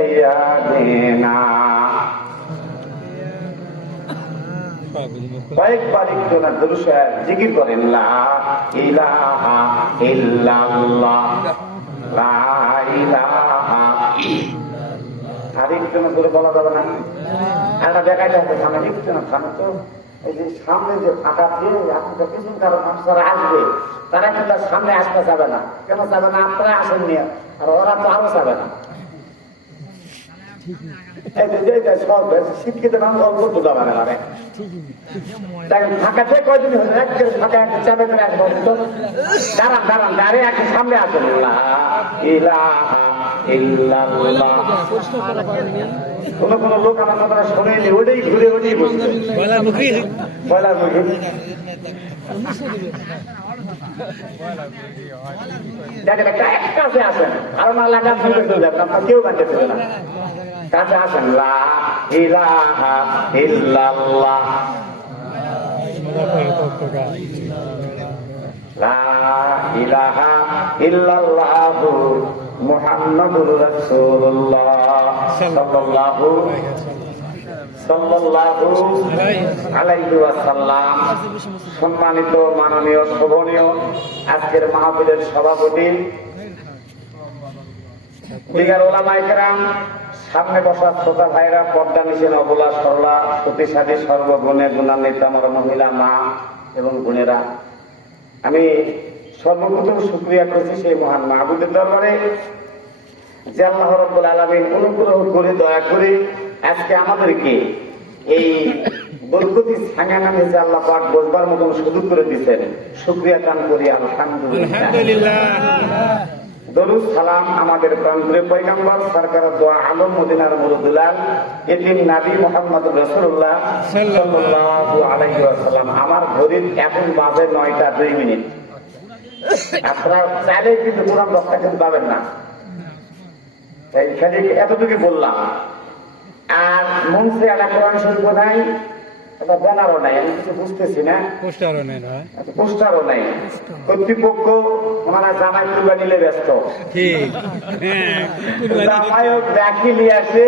বুঝাইয়া দেনা। কয়েকবার একটু না দুরূদ শরীফ জিকির করেন, লা ইলাহা ইল্লাল্লাহ, লা ইলাহা। আর একটু না করে বলা যাবে না? একটা দেখাইতে হবে সামনে, একটু না সামনে তো এই যে সামনে যে ফাঁকা দিয়ে আপনার পিছন কারো মানুষরা আসবে, তারা কিন্তু সামনে আসতে যাবে না। কেন যাবে না? আপনারা আসেন নিয়ে, আর ওরা তো আরো যাবে না। শিক্ষিত মানুষ অল্প তো যাবে না। ফাঁকাতে কয়দিন হলো ফাঁকা একটা চাপে করে আসবো, দাঁড়ান দাঁড়ান দাঁড়িয়ে একটা সামনে আসেন। কোন কোন লোক আমার কথা শোনেনি, ওটাই ঘুরে ওটাই বলছে বয়লার মুখী। কাছে আসেন, আরো না লাগা চলে যাবেন, আপনার কেউ বাঁচতে দেবে না। কাছে আসেন, লা ইলাহা ইল্লাল্লাহ, লা ইলাহা ইল্লাল্লাহু মুহাম্মাদুর রাসূলুল্লাহ সাল্লাল্লাহু আলাইহি ওয়াসাল্লাম। সম্মানিত মাননীয় শোভনীয় আজকের মাহফিলের সভাপতি, দিগার ওলামায়ে কেরাম, সামনে বসা শ্রোতা ভাইরা, পর্দা নিচের অবলা সরলা সতীসাধী সর্বগুণে গুণান্বিত আমার মহিলা মা এবং বোনেরা, আমি সর্বপ্রথম শুকরিয়া করছি সেই মহান মাহবুবের দরবারে যে আল্লাহ রাব্বুল আলামিন অনুগ্রহ করে দয়া করে আজকে আমাদেরকে এই বরকতি ছাঙ্গা নামে যে আল্লাহ পাক বসবার মতন সুযোগ করে দিচ্ছেন, শুকরিয়া দান করি আলহামদুলিল্লাহ। দরুদ সালাম আমাদের প্রাণপ্রিয় পয়গম্বর সরকার দোয়া আলম মদিনার মুরুদুলাল এতিম নবী মুহাম্মদ রাসূলুল্লাহ সাল্লাল্লাহু আলাইহি ওয়াসাল্লাম। আমার ঘড়ির এখন বাজে 9টা 2 মিনিট। আপনারা চাইলে কিন্তু কোরআন বক্তা কিন্তু পাবেন না, খালি এতটুকু বললাম। আর মঞ্চে একটা কোরআন শরীফ নাই, এটা ব্যানারও নাই, আমি কিছু বুঝতেছি না, পোস্টারও নাই। কর্তৃপক্ষ ওনারা জামাই তুলবা নিলে ব্যস্ত, জামাইও ব্যাকি নিয়ে আসে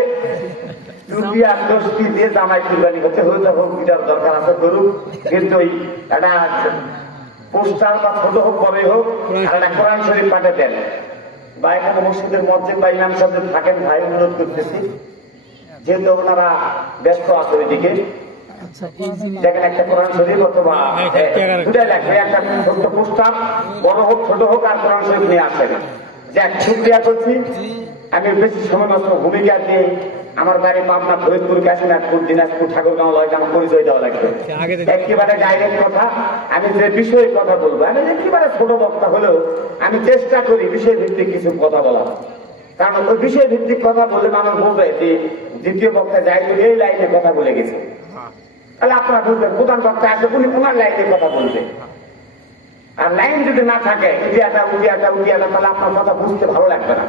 রুপিয়া 10টি দিয়ে জামাই তুলবানি হচ্ছে, হয়তো হোক এটার দরকার আছে করুক, কিন্তু ওই একটা পোস্টার বা ছোট হোক বড়ই হোক আর একটা কোরআন শরীফ পাঠিয়ে দেন। বা এখানে মসজিদের মসজিদ বা ইমাম সাহেব থাকেন, ভাই অনুরোধ করতেছি, যেহেতু ওনারা ব্যস্ত আছে ওইদিকে, দেখেন একটা কোরআন শরীফ অথবা দুটাই লাগবে, একটা ছোট্ট পোস্টার, বড় হোক ছোট হোক, আর কোরআন শরীফ নিয়ে আসেন। যাক, শুকরিয়া করছি। আমি বেশি সময় নষ্ট ভূমিকা দিয়ে আমার বাড়ি পাবনা, ফরিদপুর, কাশীনাথপুর, দিনাজপুর, ঠাকুরগাঁও লয়টা আমার পরিচয় দেওয়া লাগবে। একেবারে ডাইরেক্ট কথা, আমি যে বিষয়ে কথা বলবো, আমি একেবারে ছোট বক্তা হলেও আমি চেষ্টা করি বিষয় ভিত্তিক কিছু কথা বলা, কারণ ওই বিষয় ভিত্তিক কথা বললে মানুষ বলবে যে দ্বিতীয় বক্তা যাই তো এই লাইনে কথা বলে গেছে, তাহলে আপনারা বুঝবেন প্রধান বক্তা আছে উনি ওনার লাইনে কথা বলবে। আর লাইন যদি না থাকে উঠিয়াটা উঠিয়াটা উঠিয়াটা, তাহলে আপনার কথা বুঝতে ভালো লাগবে না,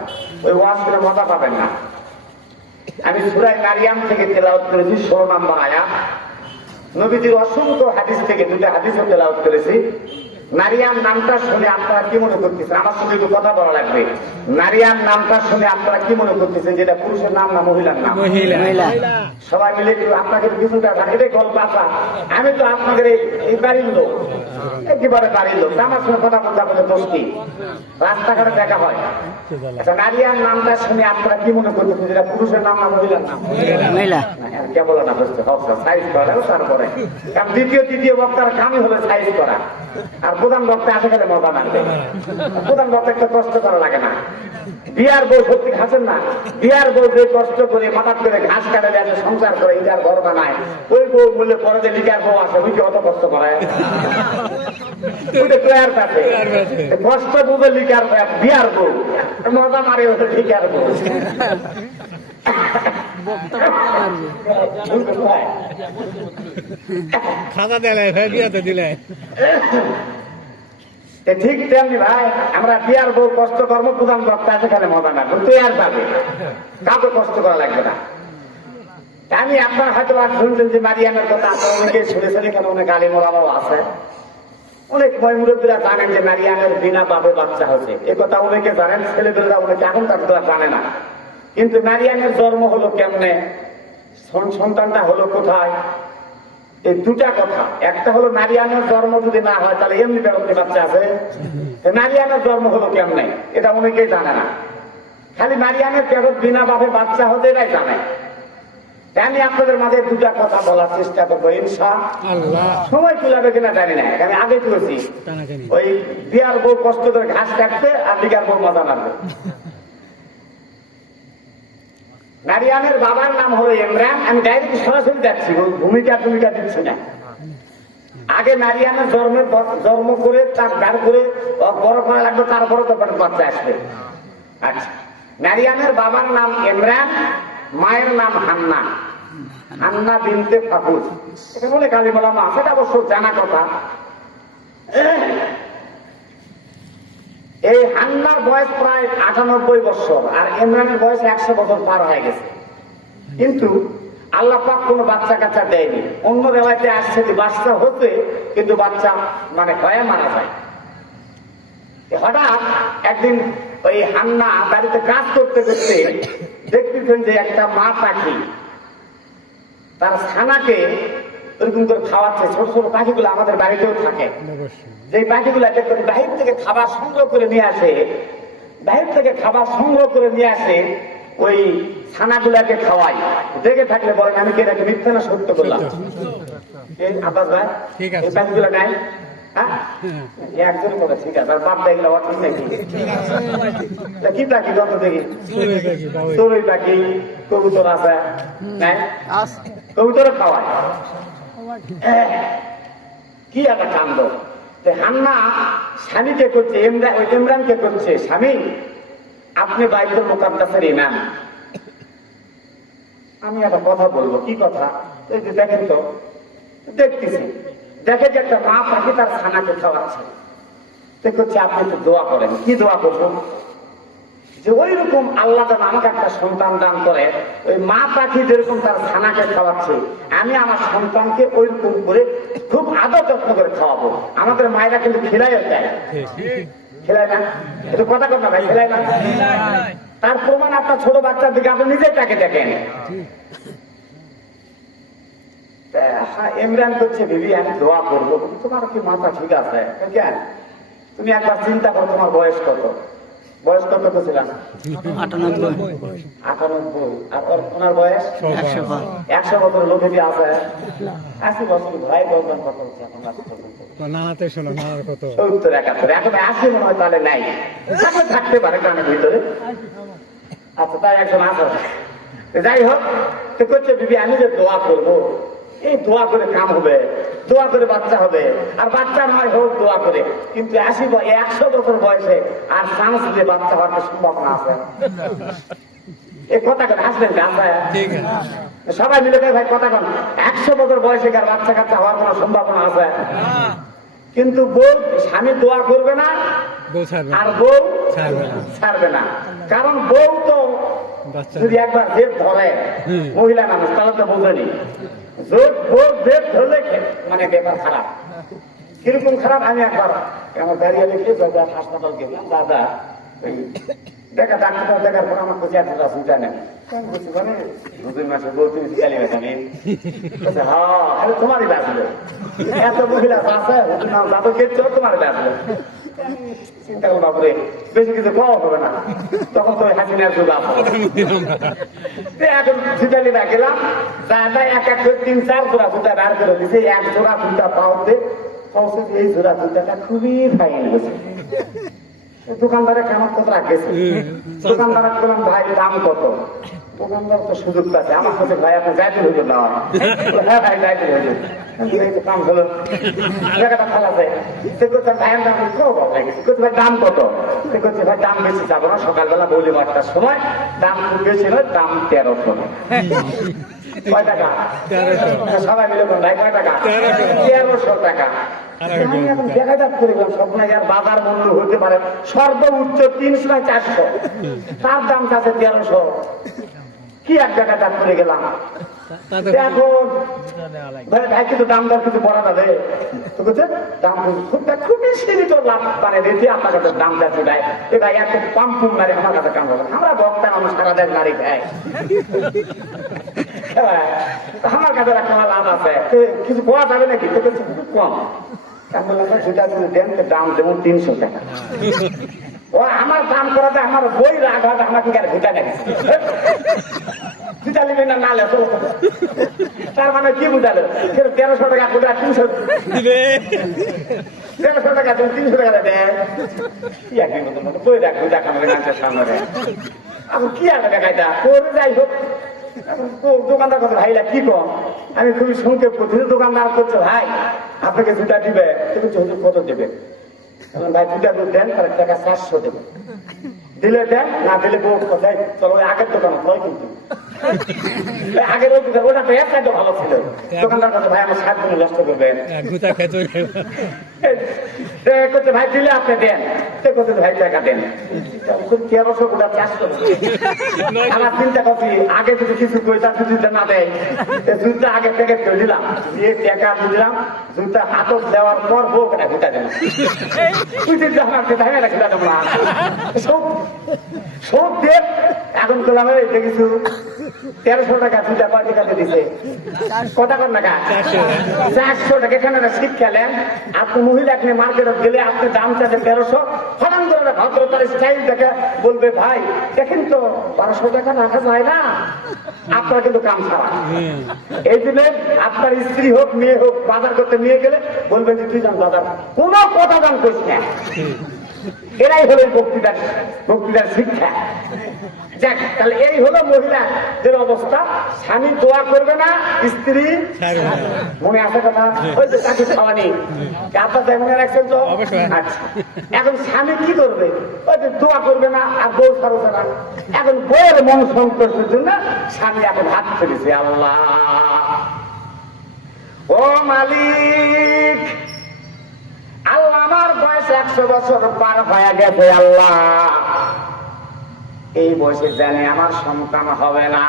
ওই ওয়াজ করে মজা পাবেন না। আমি সূরা মারিয়াম থেকে তেলাওয়াত করেছি 16 নম্বর আয়াত। নবীজির অসংখ্য হাদিস থেকে 2টা হাদিসও তেলাওয়াত করেছি। মারিয়াম নামটা শুনে আপনারা কি মনে করতেছেন? আমার সঙ্গে একটু কথা বলা লাগবে। মারিয়াম নামটা শুনে আপনারা কি মনে করতেছেন? যেটা পুরুষের নাম না মহিলার নাম? মহিলা। সবাই মিলে একটু আপনাকে কিছুটা এটাই গল্প আসা। আমি তো আপনাদের এই বাড়ির লোক, একেবারে বাড়ির লোক, আমার সঙ্গে কথা বলতে আপনাদের দোষ কি? রাস্তাঘাটে দেখা হয়। আচ্ছা, মারিয়াম নামটা শুনে আপনারা কি মনে করতেছেন? যেটা পুরুষের নাম না মহিলার নাম? মহিলা। কেবল না বুঝতে সাইজ করা লাগবে তারপরে, কারণ দ্বিতীয় তৃতীয় বক্তার কামই হলো সাইজ করা। আর প্রধান বক্তা আসে গেলে মজা লাগবে, প্রধান বক্তা একটু কষ্ট করা লাগে না। বিয়ার বউ সত্যি খাচ্ছেন না, বিয়ার বউ যে কষ্ট করে হঠাৎ করে ঘাস কাটে আসে, সংসার করে, ইটার ঘর বানায়, ওই বউ বললে পরে যে লিকার বউ আসে, ওই কি অত কষ্ট করায়? কষ্ট বুঝে লিকার বিয়ার বউ মজা মারে হতো লিকার বউ। খাতা দিলে বিয়াতে দিলে ঠিক তেমনি ভাই, আমরা বিয়ার বউ কষ্ট করবো, প্রধান বক্তা আছে খালি মজা না তৈয়ার পাবে, কাউকে কষ্ট করা লাগবে না। আমি আপনার হয়তো শুনছেন যে মারিয়ামের কথা, আপনার অনেকে শুনেছেন, এখানে অনেক আলিম ওলামাও আছে, অনেক মুরব্বীরা জানেন যে মারিয়ামের বিনা পাবে বাচ্চা হচ্ছে, এ কথা অনেকে জানেন, ছেলেপেলেরা অনেকে এখনকার জানে না। কিন্তু মারিয়ামের জন্ম হলো কেমনে, সন্তানটা হলো কোথায়, এই দুটা কথা। একটা হলো মারিয়ামের জন্ম যদি না হয় তাহলে এমনি বেরোতে বাচ্চা আছে, মারিয়ামের জন্ম হলো কেমনে এটা অনেকেই জানে না। খালি মারিয়ামের পেটত বিনা বাপে বাচ্চা হতে এরাই জানে। আমি আপনাদের মাঝে দুটা কথা বলার চেষ্টা করবো ইনশাআল্লাহ। সময় তুলাবে কিনা জানি না, আমি আগে তুলেছি। ওই বিয়ার বউ কষ্ট করে ঘাস কাটতে আর বিঘার বউ মজা মারবে। মারিয়ামের বাবার নাম হলো ইমরান। আমি ডাইরেক্ট সরাসরি যাচ্ছি, ভূমিকা দিচ্ছি না। আগে মারিয়ামের জন্ম করে তার গাড় করে বড় করা লাগবে, তারপরে তো বাচ্চা আসবে। আচ্ছা, মারিয়ামের বাবার নাম ইমরান, মায়ের নাম হান্না, হান্না বিনতে ফাকুর। এটা বলে কালিমালা মা, সেটা অবশ্য জানা কথা। এই হান্নার বয়স প্রায় 98 বছর, আর ইমরানের বয়স 100 বছর পার হয়ে গেছে। কিন্তু আল্লাহ পাক কোনো বাচ্চা কাচ্চা দেয়নি। অন্য রেওয়ায়তে আসছে যে বাচ্চা হতে, কিন্তু বাচ্চা মানে হয়ে মারা যায়। হঠাৎ একদিন ওই হান্না বাড়িতে কাজ করতে করতে দেখতেছেন যে একটা মা পাখি তার ছানাকে ওরকম করে খাওয়াচ্ছে। ছোট ছোট পাখিগুলো আমাদের বাড়িতেও থাকে, যে পাখিগুলো বাহির থেকে খাবার সংগ্রহ করে নিয়ে আসে, ওই ছানাগুলাকে খাওয়াই। দেখে থাকলে বলেন আমি কি এটাকে মিথ্যা না সত্য করলাম? এই আব্বাস ভাই, এই পাখিগুলো নাই? একজন বলে ঠিক আছে, আর বাপ দেখলে অঠিক নাকি? কি পাখি যত দেখি, চড়ুই পাখি, কবুতর আছে, নাই? কবুতর খাওয়ায়। কি একটা কাণ্ড! হান্না স্বামীকে করছে, ইমরানকে করছে, স্বামী আপনি বাইতুল মুকাদ্দাসের ইমাম, আমি একটা কথা বলবো। কি কথা? এই যে দেখেন তো, দেখতেছি দেখে যে একটা মা পাখি তার ছানাকে খাওয়াচ্ছে। দেখছি আপনি তো দোয়া করেন। কি দোয়া করবো? যে ওই রকম আল্লাহ যেন আমাকে একটা সন্তান দান করে, ওই মা পাখি যেরকম তার ছানাকে খাওয়াচ্ছে, আমি আমার সন্তানকে ওই রকম করে খুব আদর যত্ন করে খাওয়াবো। আমাদের মায়েরা কিন্তু খেলাইও দেয়, খেলায় না? একটু কথা কর না ভাই, খেলায় না? তার প্রমাণ আপনার ছোট বাচ্চার দিকে আপনি নিজেই তাকে দেখেন। ইমরান করছে বিবি আমি দোয়া করবো। তোমার কি মাথা ঠিক আছে? কেন? তুমি একবার চিন্তা করো তোমার বয়স কত? বয়স কত ছিলাম? 98। আর ওনার বয়স 100 বছর। লোকে দিয়ে আছে 80 বছর। ভাই বলবেন কত হচ্ছে এখন? 70 71। এখন 80 মনে হয় তাহলে নাই, থাকতে পারে গ্রামের ভিতরে। আচ্ছা, তাই একজন আছে। যাই হোক, তো করছে বিবি আমি যে দোয়া করবো, এই দোয়া করে কাম হবে, দোয়া করে বাচ্চা হবে, আর বাচ্চা নয় হোক দোয়া করে। কিন্তু 100 বছর বয়সে আর চান্স দিয়ে বাচ্চা হওয়ার সম্ভাবনা আছে? এই কথা করে হাসবেন সবাই মিলে ভাই, কথা কন। 100 বছর বয়সে আর বাচ্চা কাচ্চা হওয়ার কোন সম্ভাবনা আছে? কিন্তু বউ, স্বামী দোয়া করবে না আর বউ ছাড়বে না। কারণ বউ তো যদি একবার জেদ ধরে, মহিলা মানুষ, তাহলে তো বোঝেনি। জেদ ধরলে মানে ব্যাপার খারাপ। কিরকম খারাপ? আমি একবার আমার দাঁড়িয়ে রেখে হাসপাতাল গেলাম। দাদা ওই দেখা ডাক্তার দেখার পর আমার কাছে একটা চিন্তা নেই। মানে 2 মাসে বলছি কালি বেসানি। হ্যাঁ, তোমারই বাঁচলো। এত মহিলা বাঁচে, দাদু খেয়েছ, তোমার বাঁচলো। চিন্তা করো বাবুরে, বেশি কিছু খাওয়া হবে না। তখন তো হাসিনার যুগ আছে। এখন ছিটালি না গেলাম, দাদা এক এক করে 3-4 জোড়া জুতা বের করে দিছে। এক জোড়া জুতা পাওতে এই জোড়া জুতাটা খুবই ফাইন হয়েছে। দোকানদারে কেমন কত রাখেছে। দোকানদার বললাম ভাই দাম কত? দোকানদার তো সুযোগ আছে আমার কাছে। ভাই আপনি যাইতে হইল না? হ্যাঁ ভাই যাইতে হইল। কাম হলো, জায়গাটা খালা যায়। সে করছে ভাইয়ের দাম ভাই দাম কত? সে করছে ভাই দাম বেশি যাবো না, সকালবেলা বলি 8টার সময়। দাম খুব বেশি নয়, দাম 1300। কয় টাকা? সবাই মিলে ভাই কয় টাকা? 1300 টাকা। আমি এখন দেখা করলাম স্বপ্ন বাজার মূল্য হতে পারে সর্বোচ্চ 300-400, তার দাম আছে 1300। কি এক জায়গায় দাম করে গেলাম। তাতে এখন ভাই কিন্তু দাম দর কিছু পড়া যাবে তো বলছে দাম খুবই সীমিত লাভ মানে রেখে আপনার কাছে দাম যাচ্ছে ভাই এ ভাই এত কম পুম মারে আমার কাছে কাম হবে আমরা বক্তা মানুষ সারা দেশ নারী খাই আমার কাছে একটা লাভ আছে কিছু পাওয়া যাবে নাকি তো বলছে খুব কম আমি বললাম সেটা যদি দেন দাম দেবো 300 টাকা ও আমার দাম করাতে আমার বই রাগ হবে আমাকে ভুটা দেখে জুতা নেবে না নালে তার মানে কি বুঝালো 1300 টাকা কোটা 300 1300 টাকা 300 টাকা দেয় কি আর বই রাখ বুঝা খাবে নাচের সামনে এখন কি আর দেখাইটা করে যাই হোক দোকানদার কথা ভাইরা কি কম আমি খুবই সংক্ষেপ করছি দোকানদার করছে ভাই আপনাকে জুতা দিবে তুমি কত দেবে ভাই জুতা দেন তার টাকা 400 দেবে দিলে দেন না দিলে বউ কোথায় চলো আগের দোকান হয় কিন্তু আগের ওটা তো একটাই তো ভালো ছিল দোকানদার কথা ভাই আমার 7 দিনে নষ্ট করবে গুতা খেতে করছে ভাই দিলে আপনি দেন করছে ভাই টাকা দেন 1300 কোটা 400 আমার চিন্তা করছি আগে যদি কিছু পয়সা জুতা না দেয় জুতা আগে প্যাকেট করে দিলাম দিয়ে টাকা দিলাম জুতা হাতত দেওয়ার পর বউ কেনা ঘুটা দিলাম তুই যদি আমার সেটা হয় না ঘুটা দেবো না সব দিয়ে এখন করলাম এটা কিছু 1300 টাকা জুতা কয় টাকাতে দিছে কটা কর টাকা 400 টাকা এখানে শিক্ষালেন আপনি মহিলা আপনি মার্কেটে গেলে আপনি দাম চাচ্ছেন 1300 ফলান করে ভদ্রতার স্টাইল দেখে বলবে ভাই দেখেন তো 1200 টাকা রাখা যায় না আপনার কিন্তু কাম ছাড়া এই জন্য আপনার স্ত্রী হোক মেয়ে হোক বাজার করতে নিয়ে গেলে বলবেন যে তুই যান বাজার কোনো কথা দাম করিস না এরাই হলো বক্তৃতার শিক্ষা যাক তাহলে এই হলো মহিলাদের অবস্থা স্বামী দোয়া করবে না স্ত্রী মনে আছে কথা ওই যে তাকে খাওয়া নেই আপনার তাই মনে রাখছেন তো আচ্ছা এখন স্বামী কি করবে ওই যে দোয়া করবে না আর বউ ছাড়বে না এখন বউয়ের মন সন্তোষের জন্য স্বামী এখন হাত ফেলেছে আল্লাহ ও মালিক আল্লাহ আমার বয়স 100 বছর পার হয়ে গেছে আল্লাহ এই বয়সে জানি আমার সন্তান হবে না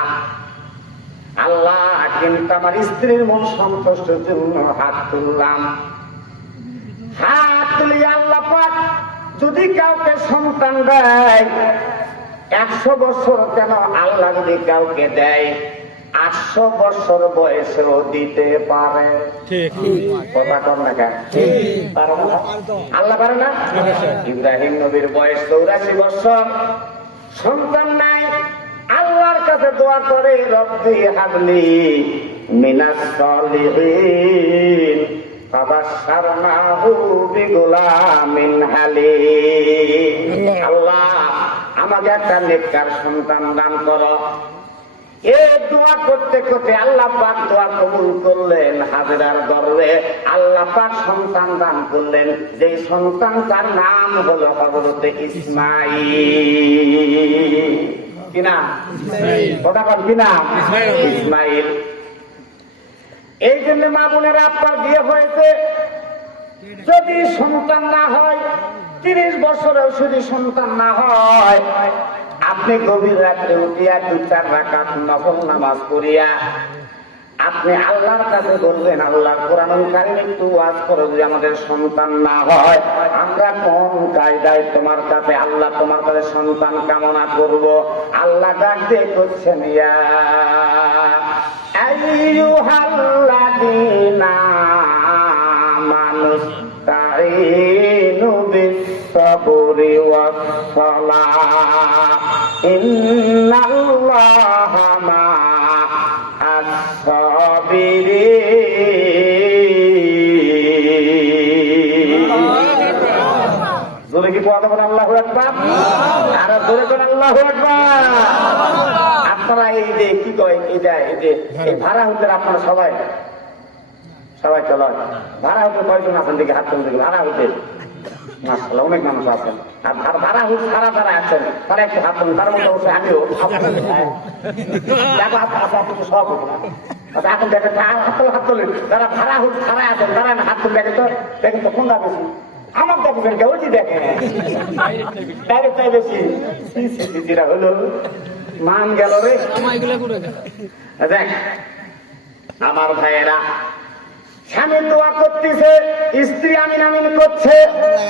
আল্লাহ কিন্তু আমার স্ত্রীর মন সন্তুষ্টের জন্য হাত তুললাম হাত তুলি আল্লাহ পাক যদি কাউকে সন্তান দেয় 100 বছর কেন আল্লাহ যদি কাউকে দেয় 800 বছর বয়সেও দিতে পারে কথা কম না আল্লাহ পারে না ইব্রাহিম নবীর বয়স 84 বছর সন্তান নাই আল্লাহর কাছে দোয়া করে রব্বি হাবলি মিনাস সালিহিন ফাবাশশারনাহু বিগুলামিন হালিম আল্লাহ আমাকে একটা নেককার সন্তান দান করো এই দোয়া করতে করতে আল্লাহ পাক দোয়া কবুল করলেন হাজেরার গর্ভে আল্লাহ পাক সন্তান দান করলেন যে সন্তান তার নাম হলো হযরতে ইসমাঈল কি নাম কথা বল কি নাম ইসমাঈল এই জন্য মা বোনেরা আপনার বিয়ে হয়েছে যদি সন্তান না হয় 30 বছরেও যদি সন্তান না হয় আপনি গভীর রাত্রে উঠিয়া 2-4 রাকাত নফল নামাজ পড়িয়া আপনি আল্লাহর কাছে বলবেন আল্লাহ কোরআনুল কারীম একটু ওয়াজ করো যদি আমাদের সন্তান না হয় আমরা কোন কায়দায় তোমার কাছে আল্লাহ তোমার কাছে সন্তান কামনা করব আল্লাহ ডাক দিয়ে বলছেন ইয়া আইয়ুহাল্লাযীনা আমানুস্তাঈনু বিস-সাবরি ওয়াস-সালাহ ইন্নাল্লাহা মা'আস-সাবিরিন জোরে কি পড়া যাবে আল্লাহু আকবার আর জোরে করে আল্লাহু আকবার আপনারা এই যে কি কয় এটা এই যে এই ভাড়া হতে আপনারা সবাই চলো ভাড়া হতে কয়জন আছেন দেখি হাত তুলতে ভাড়া হতে মাশাআল্লাহ অনেক মানুষ আছেন আর ভাড়া হতে সারা যারা আছেন তারা একটু হাত তুলুন তার মধ্যে অবশ্যই আমিও সব আচ্ছা এখন দেখেন হাত তুলেন যারা ভাড়া হতে সারা আছেন তারা হাত তুলে দেখেন তো কোনটা বেশি আমার দেখবেন কেউ দেখেন ডাইরেক্ট বেশি হলো মান গেল রে। এগুলা করে দেখ আমার ভাইয়েরা, স্বামী দোয়া করতেছে, স্ত্রী আমিন আমিন করছে,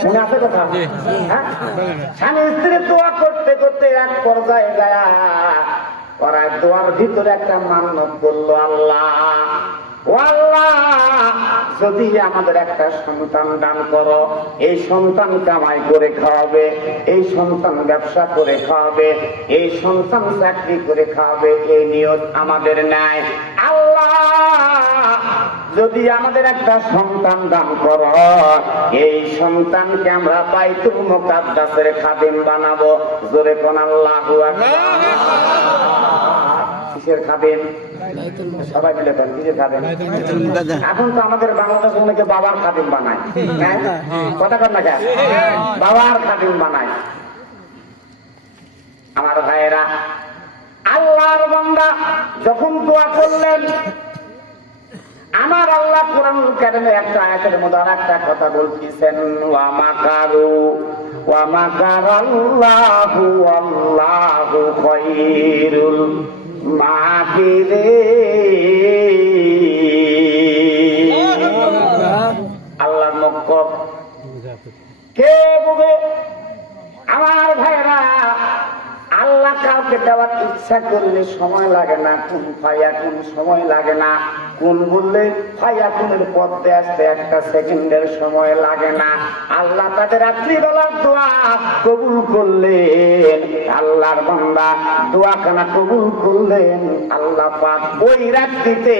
মনে আছে কথা? হ্যাঁ? স্বামী স্ত্রী দোয়া করতে করতে এক পর্যায়ে যায় ওরা দোয়ার ভিতরে একটা মান্যত করলো, আল্লাহ ও আল্লাহ, যদি আমাদের একটা সন্তান দান করো, এই সন্তান কামাই করে খাওয়াবে, এই সন্তান ব্যবসা করে খাওয়াবে, এই সন্তান চাকরি করে খাওয়াবে, এই নিয়ত আমাদের নাই। আল্লাহ, যদি আমাদের একটা সন্তান দান করো, এই সন্তানকে আমরা বাইতুল মুকাদ্দাসের খাদিম বানাবো। জোরে কোন আল্লাহু আকবার। কিসের খাদিম? সবাই মিলে বলেন, কিসের খাদিম? এখন তো আমাদের বাংলাদেশ অনেকে বাবার খাদিম বানায়, হ্যাঁ? কথা কর না কেন? বাবার খাদিম বানায়। আমার ভাইয়েরা, আল্লাহর বান্দা যখন দোয়া করলেন, আমার আল্লাহ কোরআনুল কারীমে একটা আয়াতের মধ্যে আরেকটা কথা বলতেছেন, ওয়া মাকারু ওয়া মাকারাল্লাহু ওয়াল্লাহু খায়রুল মাকিরিন। আল্লাহর মক্কর কে বুঝে? আমার ভাইরা, আল্লাহ কাউকে দেওয়ার ইচ্ছা করলে সময় লাগে না, কোন ফাইয়া কোন সময় লাগে না, কোন বললে ফাইয়া কোনের পথে আসতে একটা সেকেন্ডের সময় লাগে না। আল্লাহ তাদের রাত্রিবেলার দোয়া কবুল করলেন, আল্লাহর বান্দা দোয়াখানা কবুল করলেন। আল্লাহ পাক ওই রাত্রিতে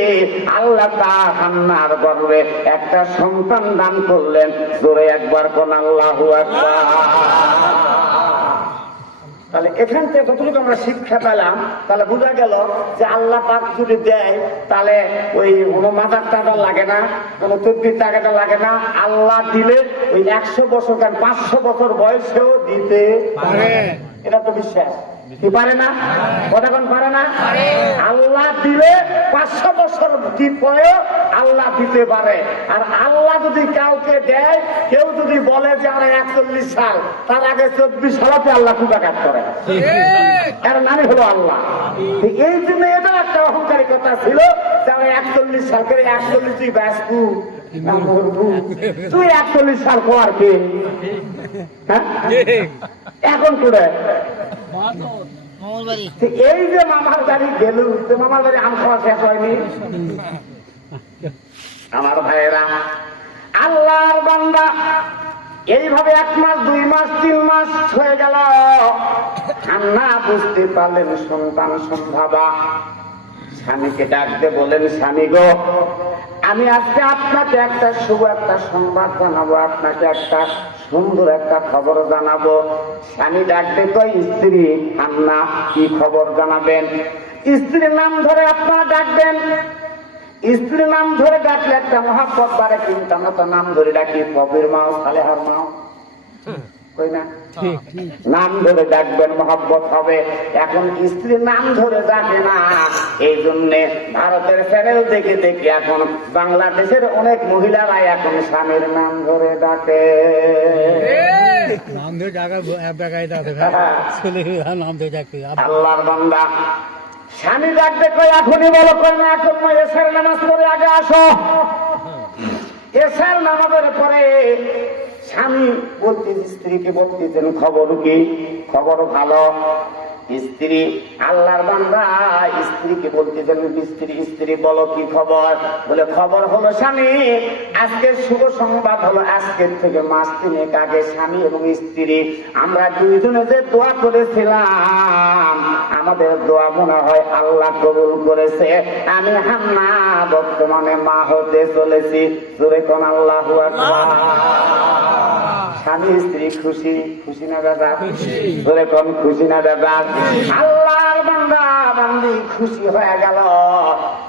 আল্লাহ তাআলা হান্নার গর্ভে একটা সন্তান দান করলেন। জোরে একবার কোন আল্লাহু আকবার। তাহলে এখান থেকে যতটুকু আমরা শিক্ষা পেলাম, তাহলে বোঝা গেল যে আল্লাহ পাক যদি দেয়, তাহলে ওই কোনো মাথার টাকা লাগে না, কোনো তদ্বির টাকাটা লাগে না। আল্লাহ দিলে ওই 100 বছর কেন 500 বছর বয়সেও দিতে পারে। এটা তো বিশ্বাস কি পারে না? কথা কোন পারে না? আল্লাহ দিলে 500 বছর পরেও আল্লাহ দিতে পারে। আর আল্লাহ যদি কাউকে দেয়, কেউ যদি বলে যে আমরা 41 সাল, তার আগে 24 সালাতে আল্লাহ কুবাকাত করে, এর নামই হলো আল্লাহ। এই জন্য এটা একটা অহংকারী কথা ছিল যে আমরা 41 সাল করে 41 তুই ব্যস্ত না মরবু, তুই 41 সাল কর কে? হ্যাঁ, এখন করে এই যে মামার বাড়ি গেল, মামার বাড়ি আম খাওয়া শেষ হয়নি। আমার ভাইয়েরা, আল্লাহর বান্দা এইভাবে 1 মাস 2 মাস 3 মাস হয়ে গেল, হান্না বুঝতে পারলেন সন্তান সম্ভাবা। স্বামীকে ডাকতে বলেন, স্বামী গো, আমি আজকে আপনাকে একটা শুভ একটা সংবাদ জানাবো, আপনাকে একটা সুন্দর একটা খবর জানাবো। স্বামী ডাকতে কই, স্ত্রী হান্না কি খবর জানাবেন? স্ত্রীর নাম ধরে আপনারা ডাকবেন। স্ত্রীর নাম ধরে ডাকলে একটা মহাব্বত বাড়ে, কিন্তু আমরা তো নাম ধরে ডাকি কবির মাও সালেহার মাও, কই না? নাম ধরে ডাকবেন, মহব্বত হবে। এখন স্ত্রীর নাম ধরে ডাকে না। এই জন্য ভারতের চ্যানেল দেখে দেখে এখন বাংলাদেশের অনেক মহিলারা এখন স্বামীর নাম ধরে ডাকে। নাম ধরে ডাকা নাম ধরে ডাকতে আল্লাহর বান্দা স্বামী ডাকতে কই, এখনই বলো, কই না এখন এশার নামাজ পড়ে আগে আসো। এশার নামাজের পরে স্বামী বলতে স্ত্রীকে বলতেছেন, খবর কি? খবর ভালো। স্ত্রী আল্লাহর বান্দা স্ত্রীকে বলতেছেন, স্ত্রী বলো কি খবর? বলে খবর হলো স্বামী, আজকে শুভ সংবাদ হলো, আজকের থেকে মাস 3 আগে স্বামী এবং স্ত্রী আমরা দুইজনে যে দোয়া করেছিলাম, আমাদের দোয়া মনে হয় আল্লাহ কবুল করেছে। আমি হান্না বর্তমানে মা হতে চলেছি। জোরে কোন আল্লাহু আকবার। স্বামী স্ত্রী খুশি, খুশি না দাদা? জোরে কোন খুশি না দাদা? আল্লাহর বান্দা বান্দি খুশি হয়ে গেল।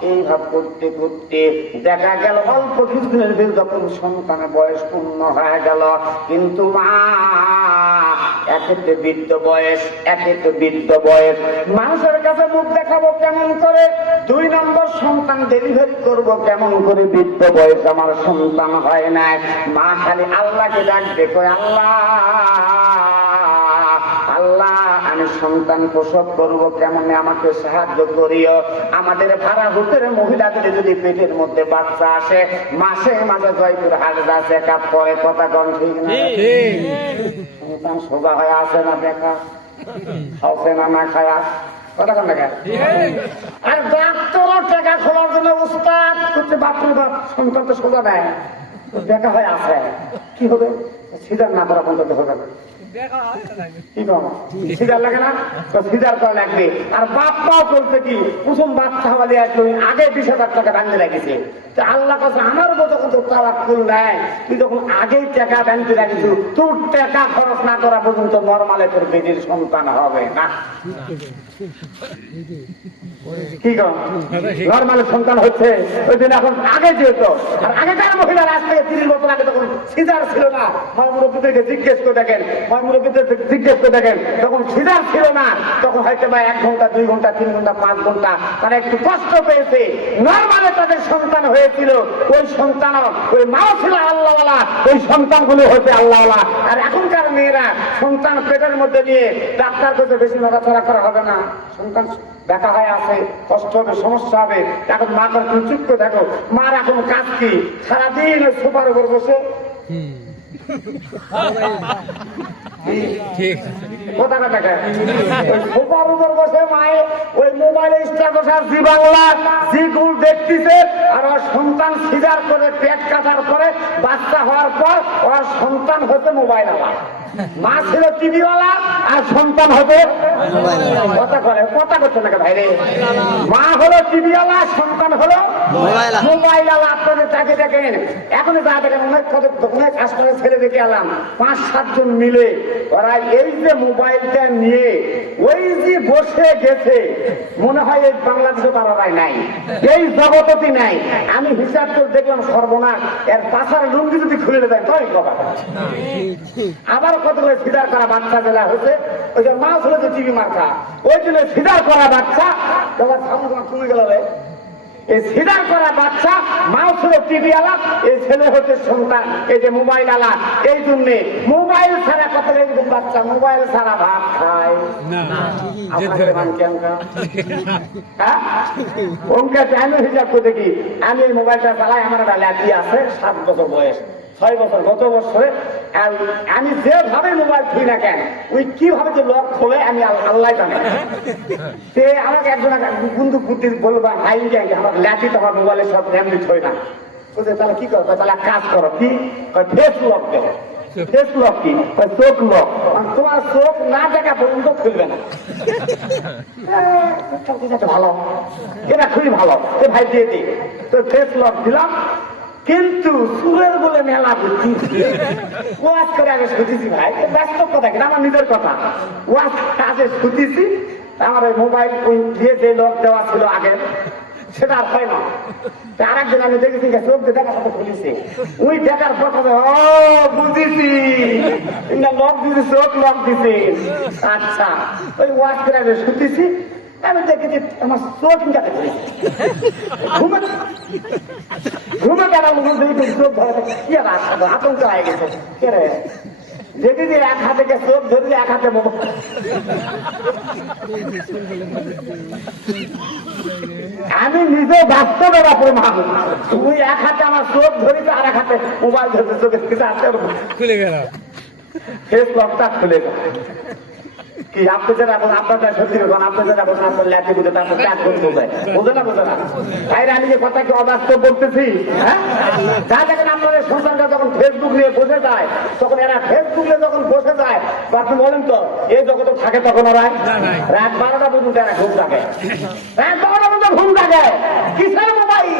এইভাবে করতে করতে দেখা গেল অল্প কিছুদিনের ভিতরে যখন সন্তানের বয়স পূর্ণ হয়ে গেল, কিন্তু মা একেতে বৃদ্ধ বয়স, একেতে বৃদ্ধ বয়স, মানুষের কাছে মুখ দেখাবো কেমন করে? 2 নম্বর সন্তান ডেলিভারি করব কেমন করে? বৃদ্ধ বয়স, আমার সন্তান হয় নাই। মা খালি আল্লাহকে ডাকবে, কই আল্লাহ, আল্লাহ আমি সন্তান প্রসব করব, কেমন আমাকে সাহায্য করিও। আমাদের ভাড়া হোটেল মহিলাদের যদি পেটের মধ্যে বাচ্চা আসে, মাসে মাসে জয়পুর হাট যা চেক আপ করে, কথা কন ঠিক না? সন্তান সোজা হয়ে আসে না, দেখা খাওছে না, না খায়া, কথা কন দেখা। আর ডাক্তারও টাকা খোলার জন্য উস্তাদ করছে, বাপরে বাপ, সন্তান তো সোজা নেয়, দেখা হয়ে আসে, কি হবে? সিজার না করা পর্যন্ত হবে না। কি কম সিজার লাগে না, তো সিজার করা লাগবে। আর বাপ্পাও করছে কি, প্রথম বাচ্চা হওয়া দিয়ে আগে 20,000 টাকা ব্যাংকে রেখেছে। আল্লাহ কাছে আমার মতো কিন্তু তাওয়াক্কুল নাই, তুই যখন আগেই টাকা ব্যাংকে রাখিস, তোর টাকা খরচ না করা পর্যন্ত নরমালে তোর বেটির সন্তান হবে না। কি কম নরমালে সন্তান হচ্ছে, ওই জন্য এখন আগে যেহেতু, আর আগেকার মহিলার আজ থেকে 30 বছর আগে তখন সিজার ছিল না। মুরব্বীদেরকে জিজ্ঞেস করে দেখেন, জিজ্ঞেস করে দেখেন, তখন সিজার ছিল না, তখন হয়তো বা 1 ঘন্টা 2 ঘন্টা 3 ঘন্টা 5 ঘন্টা তারা একটু কষ্ট পেয়েছে, নরমালে তাদের সন্তান হয়েছিল। ওই সন্তান, ওই মাও ছিল আল্লাহওয়ালা, ওই সন্তানগুলো হচ্ছে আল্লাহওয়ালা। আর এখনকার মেয়েরা সন্তান পেটের মধ্যে নিয়ে ডাক্তার কাছে বেশি নড়াচড়া করা হবে না, সন্তান দেখা হয় আছে, কষ্ট হবে, সমস্যা হবে। এখন মা করে তুমি চুপ করে দেখো, মার এখন কাজ কি, সারাদিন ওই সোফার উপর বসে কথা কথা সোফার উপর বসে মায়ে ওই মোবাইলে স্ট্যাটাস আর জি বাংলা জি গুল দেখতেছে। আর ওর সন্তান সিজার করে পেট কাটার পরে বাচ্চা হওয়ার পর ওর সন্তান হতে মোবাইল আলা, মা ছিল টিভিওয়ালা আর সন্তান হবে কথা করে, কথা করছে না ভাই রে। মা হলো টিভিওয়ালা, সন্তান হলো মোবাইল আলা। আপনাদের তাকে দেখেন, এখন যা দেখেন অনেক কাজ করে ছেলে দেখে এলাম, 5-7 জন মিলে ওরা এই যে মোবাইলটা নিয়ে ওই যে বসে গেছে, মনে হয় এই বাংলাদেশে তারাই নাই, এই জগতই নাই। আমি হিসাব করে দেখলাম সর্বনাশ, এর পাশার লুঙ্গি যদি খুলে দেয় তাই কথা। আবার কতগুলো সিদার করা বাচ্চা জেলা হয়েছে, ওই যে মা ছিল যে টিভি মার্কা, ওই জন্য সিদার করা বাচ্চা তোমার সামনে তোমার কমে গেল রে। এই সিদার করা বাচ্চা, মাও ছিল টিভি আলা, এই ছেলে হচ্ছে সন্তান এই যে মোবাইল আলা। এই জন্য মোবাইল ছাড়া কত এরকম বাচ্চা মোবাইল ছাড়া ভাত খায় আমি হিসাব করে দেখি, আমি এই মোবাইলটা চালাই, আমার একটা ল্যাপি আছে, 7 বছর বয়স, 6 বছর গত বছরে। আমি যেভাবে মোবাইল খুলি না কেন, ওই কিভাবে যে লক খোলে আমি আল্লাহ জানে। সে আমাকে একজন বন্ধু বুদ্ধি বলবো, ভাই আমার ল্যাপি তো আমার মোবাইলের সব এমনি ছয় না, বুঝলে তাহলে কি করবো, তাহলে কাজ করো, কি ফেস লক দেবো। ফেস লক কি, চোখ লক, তোমার চোখ না দেখা পর্যন্ত খুলবে না। ভালো, এটা খুবই ভালো, এ ভাই দিয়ে দিই তো ফেস লক দিলাম। কিন্তু সুরের বলে মেলা বুঝছি, ওয়াজ করে আগে শুতেছি ভাই, বাস্তব কথা কিনা আমার নিজের কথা, ওয়াজ আগে শুতেছি। আমার ওই মোবাইল দিয়ে যে লক দেওয়া ছিল আগে সেটা আর হয় না। আরেকদিন আমি দেখেছি চোখ দিয়ে দেখা কথা খুলেছে, ওই দেখার কথা বুঝেছি লক দিয়েছি, চোখ লক দিছে। আচ্ছা, ওই ওয়াজ করে আগে শুতেছি, আমি দেখেছি আমার চোখ দেখা ঘুমে ঘুমে গেলাম, চোখ ধরে কি আর আতঙ্ক হয়ে গেছে। কে রে দেখেছি এক হাতে চোখ ধরে, এক হাতে মোবাইল। আমি নিজে বাস্তবে প্রমাণ, তুই এক হাতে আমার চোখ ধরেছে, আর এক হাতে মোবাইল ধরছে, চোখের কিছু হাতে খুলে গেল, ফেস লকটা খুলে গেল। কি আপনি যেটা আপনার সত্যি বলবেন, আপনি যেটা বলছেন আপনার ল্যাপে বুঝে তারপর ত্যাগ করে বোঝায়, বোঝে না বোঝে না ভাইরা, আমি যে কথা কি অবাস্তব বলতেছি? হ্যাঁ, যা দেখেন আপনাদের সন্তানরা যখন ফেসবুক নিয়ে বসে যায়, তখন এরা ফেসবুক নিয়ে যখন বসে যায়, আপনি বলেন তো এই জগতে থাকে তখন ওরা রাত 12টা পর্যন্ত এরা ঘুম থাকে, রাত 12টা পর্যন্ত ঘুম থাকে, কিসের মোবাইল?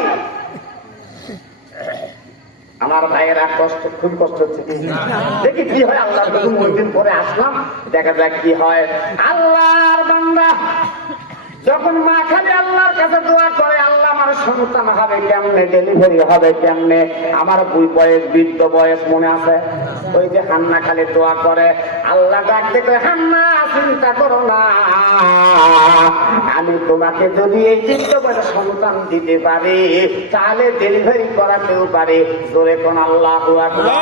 আমার ভাইয়েরা কষ্ট, খুব কষ্ট হচ্ছে। দেখি কি হয়, আল্লাহর কাছে অনেকদিন পরে আসলাম, দেখা যাক কি হয়। আল্লাহর বান্দা যখন মা খালি আল্লাহর কাছে দোয়া করে, আল্লাহ আমার সন্তান হবে কেমনে, ডেলিভারি হবে কেমনে। আমার বয়স, বৃদ্ধ বয়স মনে আছে, ওই যে হান্না খালি দোয়া করে, আল্লাহ ডাক দেখে, হান্না চিন্তা করো না, আমি তোমাকে যদি এই বৃদ্ধ বয়সে সন্তান দিতে পারি, তাহলে ডেলিভারি করাতেও পারে। জোরে কোন আল্লাহু আকবার।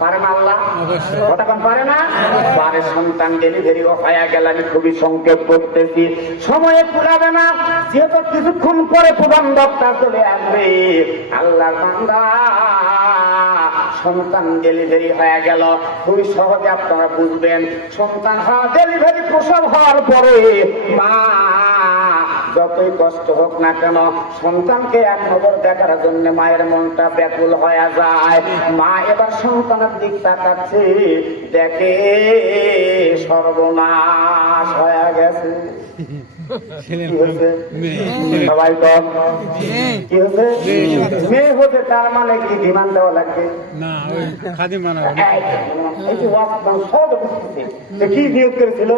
পারেন আল্লাহ? অবশ্যই। কথা কম পারে না? পারে। সন্তান ডেলিভারিও হয়ে গেল, আমি খুবই সংক্ষেপ করতেছি, সময়ে পুরাবে না, যেহেতু কিছুক্ষণ পরে প্রধান বক্তা চলে আসবে। আল্লাহ বান্দা সন্তান ডেলিভারি হয়ে গেল, খুবই সহজে আপনারা বুঝবেন। সন্তান হওয়া ডেলিভারি প্রসব হওয়ার পরে মা যতই কষ্ট হোক না কেন, সন্তানকে এক নজর দেখার জন্য মায়ের মনটা ব্যাকুল হয়ে যায়। মা এবার সন্তানের দিক তাকাচ্ছে, দেখে সর্বনাশ হয়ে গেছে। ছেলের কি হয়েছে? মেয়ে। সবাই তো কি হয়েছে? মেয়ে হতে, তার মানে কি ডিমান্ড দেওয়া লাগবে? না, ওই খাদিম বানাবো। এই যে ওয়াজ মানে সহজে বুঝতেছে যে কি নিয়োগ করেছিল,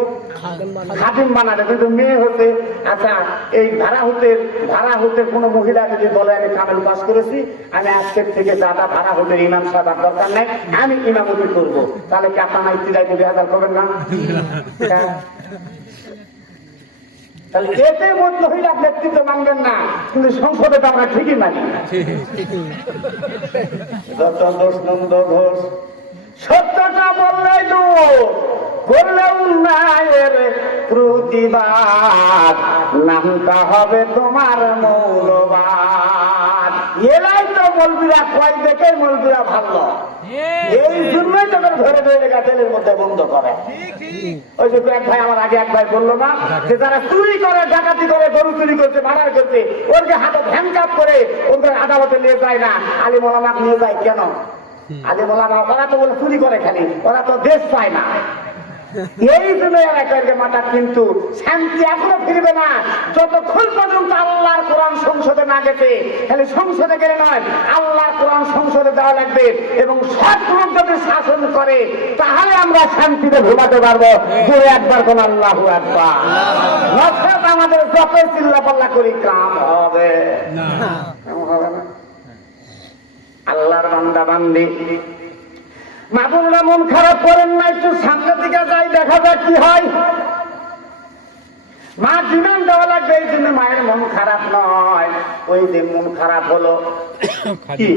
খাদিম বানাবে, কিন্তু মেয়ে হতে। আচ্ছা, এই ভাড়া হতে কোনো মহিলা যদি বলে আমি কামেল পাস করেছি, আমি আজকের থেকে দাদা ভাড়া হতে ইমাম সাহেব আর দরকার নাই, আমি ইমামতি করবো, তাহলে কি আপনার ইত্তিদায়িত্ব বেহাদার করবেন না? তাহলে এতে মহিলা নেতৃত্ব মানবেন না, কিন্তু সংসদে তো আমরা ঠিকই মানি। যত দোষ নন্দ ঘোষ, সত্যটা বললেই দোষ, করলে উন্নয়নের প্রতিবাদ, নামটা হবে তোমার মৌলবাদ। এলাই তো মৌলবীরা কয় দেখে মৌলবীরা ভালো, এই জন্যই তাদের ধরে ধরে গাছের মধ্যে বন্ধ করে। ওই যে এক ভাই আমার আগে এক ভাই বললো না, যে তারা চুরি করে, ডাকাতি করে, গরু চুরি করছে, মার্ডার করছে, ওরকে হাতে হ্যান্ডকাপ করে ওদের আদালতে নিয়ে যায় না, আলিম ওলামা নিয়ে যায় কেন? আলিম ওলামা ওরা তো বলে চুরি করে খালি, ওরা তো দেশ পায় না। এই জন্য এলাকাকে মাথা, কিন্তু শান্তি এখনো ফিরবে না যতক্ষণ পর্যন্ত আল্লাহর কোরআন সংসদে না গেছে। খালি সংসদে গেলে নয়, আল্লাহর কোরআন সংসদে দেওয়া লাগবে, এবং সৎ লোক যদি শাসন করে তাহলে আমরা শান্তিতে ঘুমাতে পারবো। জোরে একবার কোন আল্লাহু আকবার। নফরত আমাদের যত চিল্লাপাল্লা করি কাম হবে না, হবে না। আল্লাহর বান্দা বান্দি, মাবুলরা মন খারাপ করেন না, একটু সামনের দিকে যাই, দেখা যাক কি হয়। মা ডিমান্ড দেওয়া লাগবে, এই জন্য মায়ের মন খারাপ নয়। ওই যে মন খারাপ হলো, কি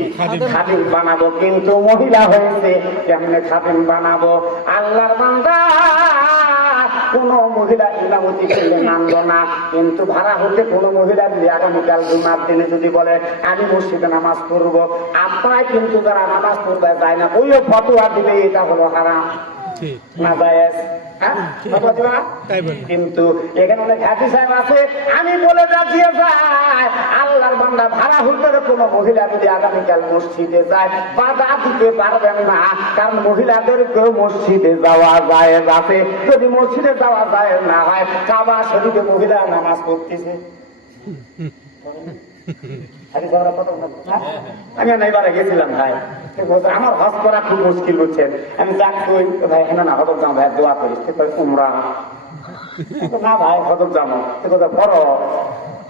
খাদিম বানাবো, কিন্তু মহিলা হয়েছে, কেমনে খাদিম বানাবো? আল্লাহর বান্দা কোন মহিলা ইমামতি করলে মানল না, কিন্তু ভাড়া হতে কোন মহিলা যদি আগামীকাল জুমার দিনে যদি বলে আমি মসজিদে নামাজ পড়বো, আপনারা কিন্তু যারা নামাজ পড়বে যায় না, ওইও ফতোয়া দিবে এটা হলো হারাম না জায়েজ। কিন্তু এখানে অনেক হাজি সাহেব আছে, আমি বলে রাজিয়ে যাই, আল্লাহর বান্দা ভাড়া হতে কোন মহিলা যদি আগামীকাল মসজিদে যায় বাধা দিতে পারবেন না, কারণ মহিলাদেরকেও মসজিদে যাওয়া জায়েজ আছে। যদি মসজিদে যাওয়া যায় না হয়, কাবা শরীফে মহিলা নামাজ পড়তেছে, আমি এবারে গেছিলাম ভাই, আমার হজ করা খুব মুশকিল হচ্ছে, আমি যাক কই ভাই হ্যাঁ না হজর যাও ভাই, দোয়া করিস উমরা না ভাই, হজর যাবো বড়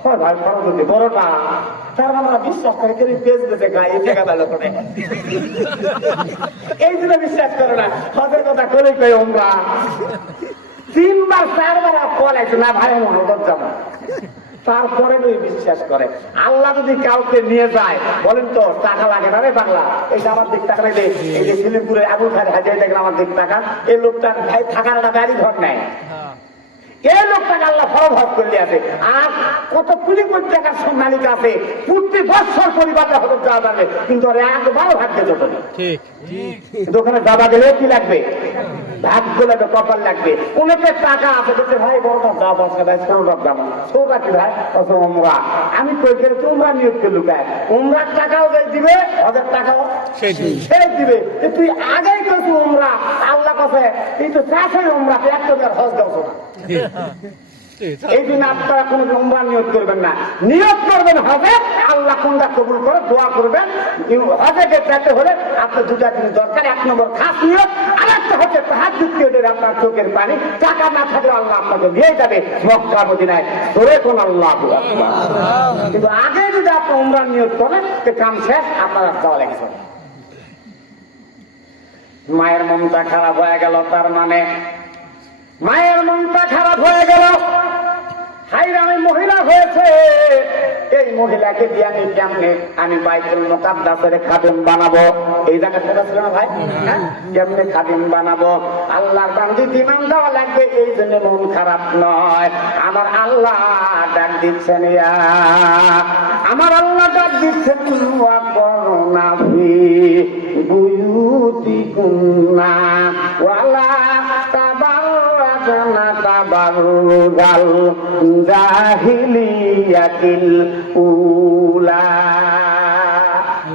হয় ভাই, খরচ হচ্ছে বড়টা, তার আমরা বিশ্বাস করে কেউ পেজ বেঁচে খাই, এই টাকা ভালো করে, এই জন্য বিশ্বাস করে না। হজের কথা করে কই উমরা 3 বার 4 বার কল আছে না ভাই, আমি হজর যাবো, তারপরে ওই বিশ্বাস করে। আল্লাহ যদি কাউকে নিয়ে যায়, বলেন তো টাকা লাগে না রে বাংলা, এইটা আমার দিক টাকা নেই, এই যে ছিলিমপুরে আবুল খান হাজির দেখলাম আমার দিক টাকা, এই লোকটার ভাই থাকার একটা গাড়ি ঘর নেয়, এই লোকটাকে আল্লাহ ফরজ হজ করলে আছে। আর কত কোটি কোটি টাকার মালিক আছে, প্রতি বছর পরিবারটা হজর যাওয়া যাবে, কিন্তু ওর একবারও ভাগ্যে যত নেই। কিন্তু ওখানে যাওয়া গেলে কি লাগবে? ভাগ্য লাগবে, কপাল লাগবে। অনেকের টাকা আছে, বলছে ভাই বড়টা যাও বসে ভাই, ছোটটা যাবো, ছোটটা কি ভাই অত উমরা, আমি কই করে তোমরা নিয়োগ করে লুকায়, উমরার টাকাও যাই দিবে, হজের টাকাও সেই দিবে। তুই আগেই কেছি উমরা, আল্লাহ কাছে এই তো চাষের উমরা, একটা হজ দেওয়া না। এই দিন আপনারা কোন উমরা নিয়োগ করবেন না, নিয়োগ করবেন হবে আল্লাহ কোনটা কবুল করে দোয়া করবেন। হজে যেতে হলে আপনার দুটা জিনিস দরকার, 1 নম্বর খাস নিয়োগ, আর একটা হচ্ছে তাহাজ্জুদ করে আপনার চোখের পানি, টাকা না থাকলে আল্লাহ আপনাকে দিয়ে যাবে মক্কা মদিনায়, ধরে কোন আল্লাহ আকবার। কিন্তু আগে যদি আপনি উমরা নিয়োগ করেন, কাম শেষ, আপনার যাওয়া লেগেছে। মায়ের মনটা খারাপ হয়ে গেল, তার মানে মায়ের মনটা খারাপ হয়ে গেল, হাইরে আমি মহিলা হয়েছে, এই মহিলাকে দিয়ে আমি কেমনে আমি বাইতুল মুকাদ্দাসের খাদেম বানাবো? এই জায়গার কথা ছিল না ভাই? হ্যাঁ, কেমনে খাদেম বানাবো? আল্লাহর বান্দি ইমান দেওয়া লাগবে, এই জন্য মন খারাপ নয়। আমার আল্লাহ ডাক দিচ্ছেন, আমার আল্লাহ ডাক দিচ্ছেন, ওয়া করোনা ফি বুয়ুতিকুন্না ওয়ালা তাবাররাজনা তাবাররুজাল জাহিলিয়াতিল উলা।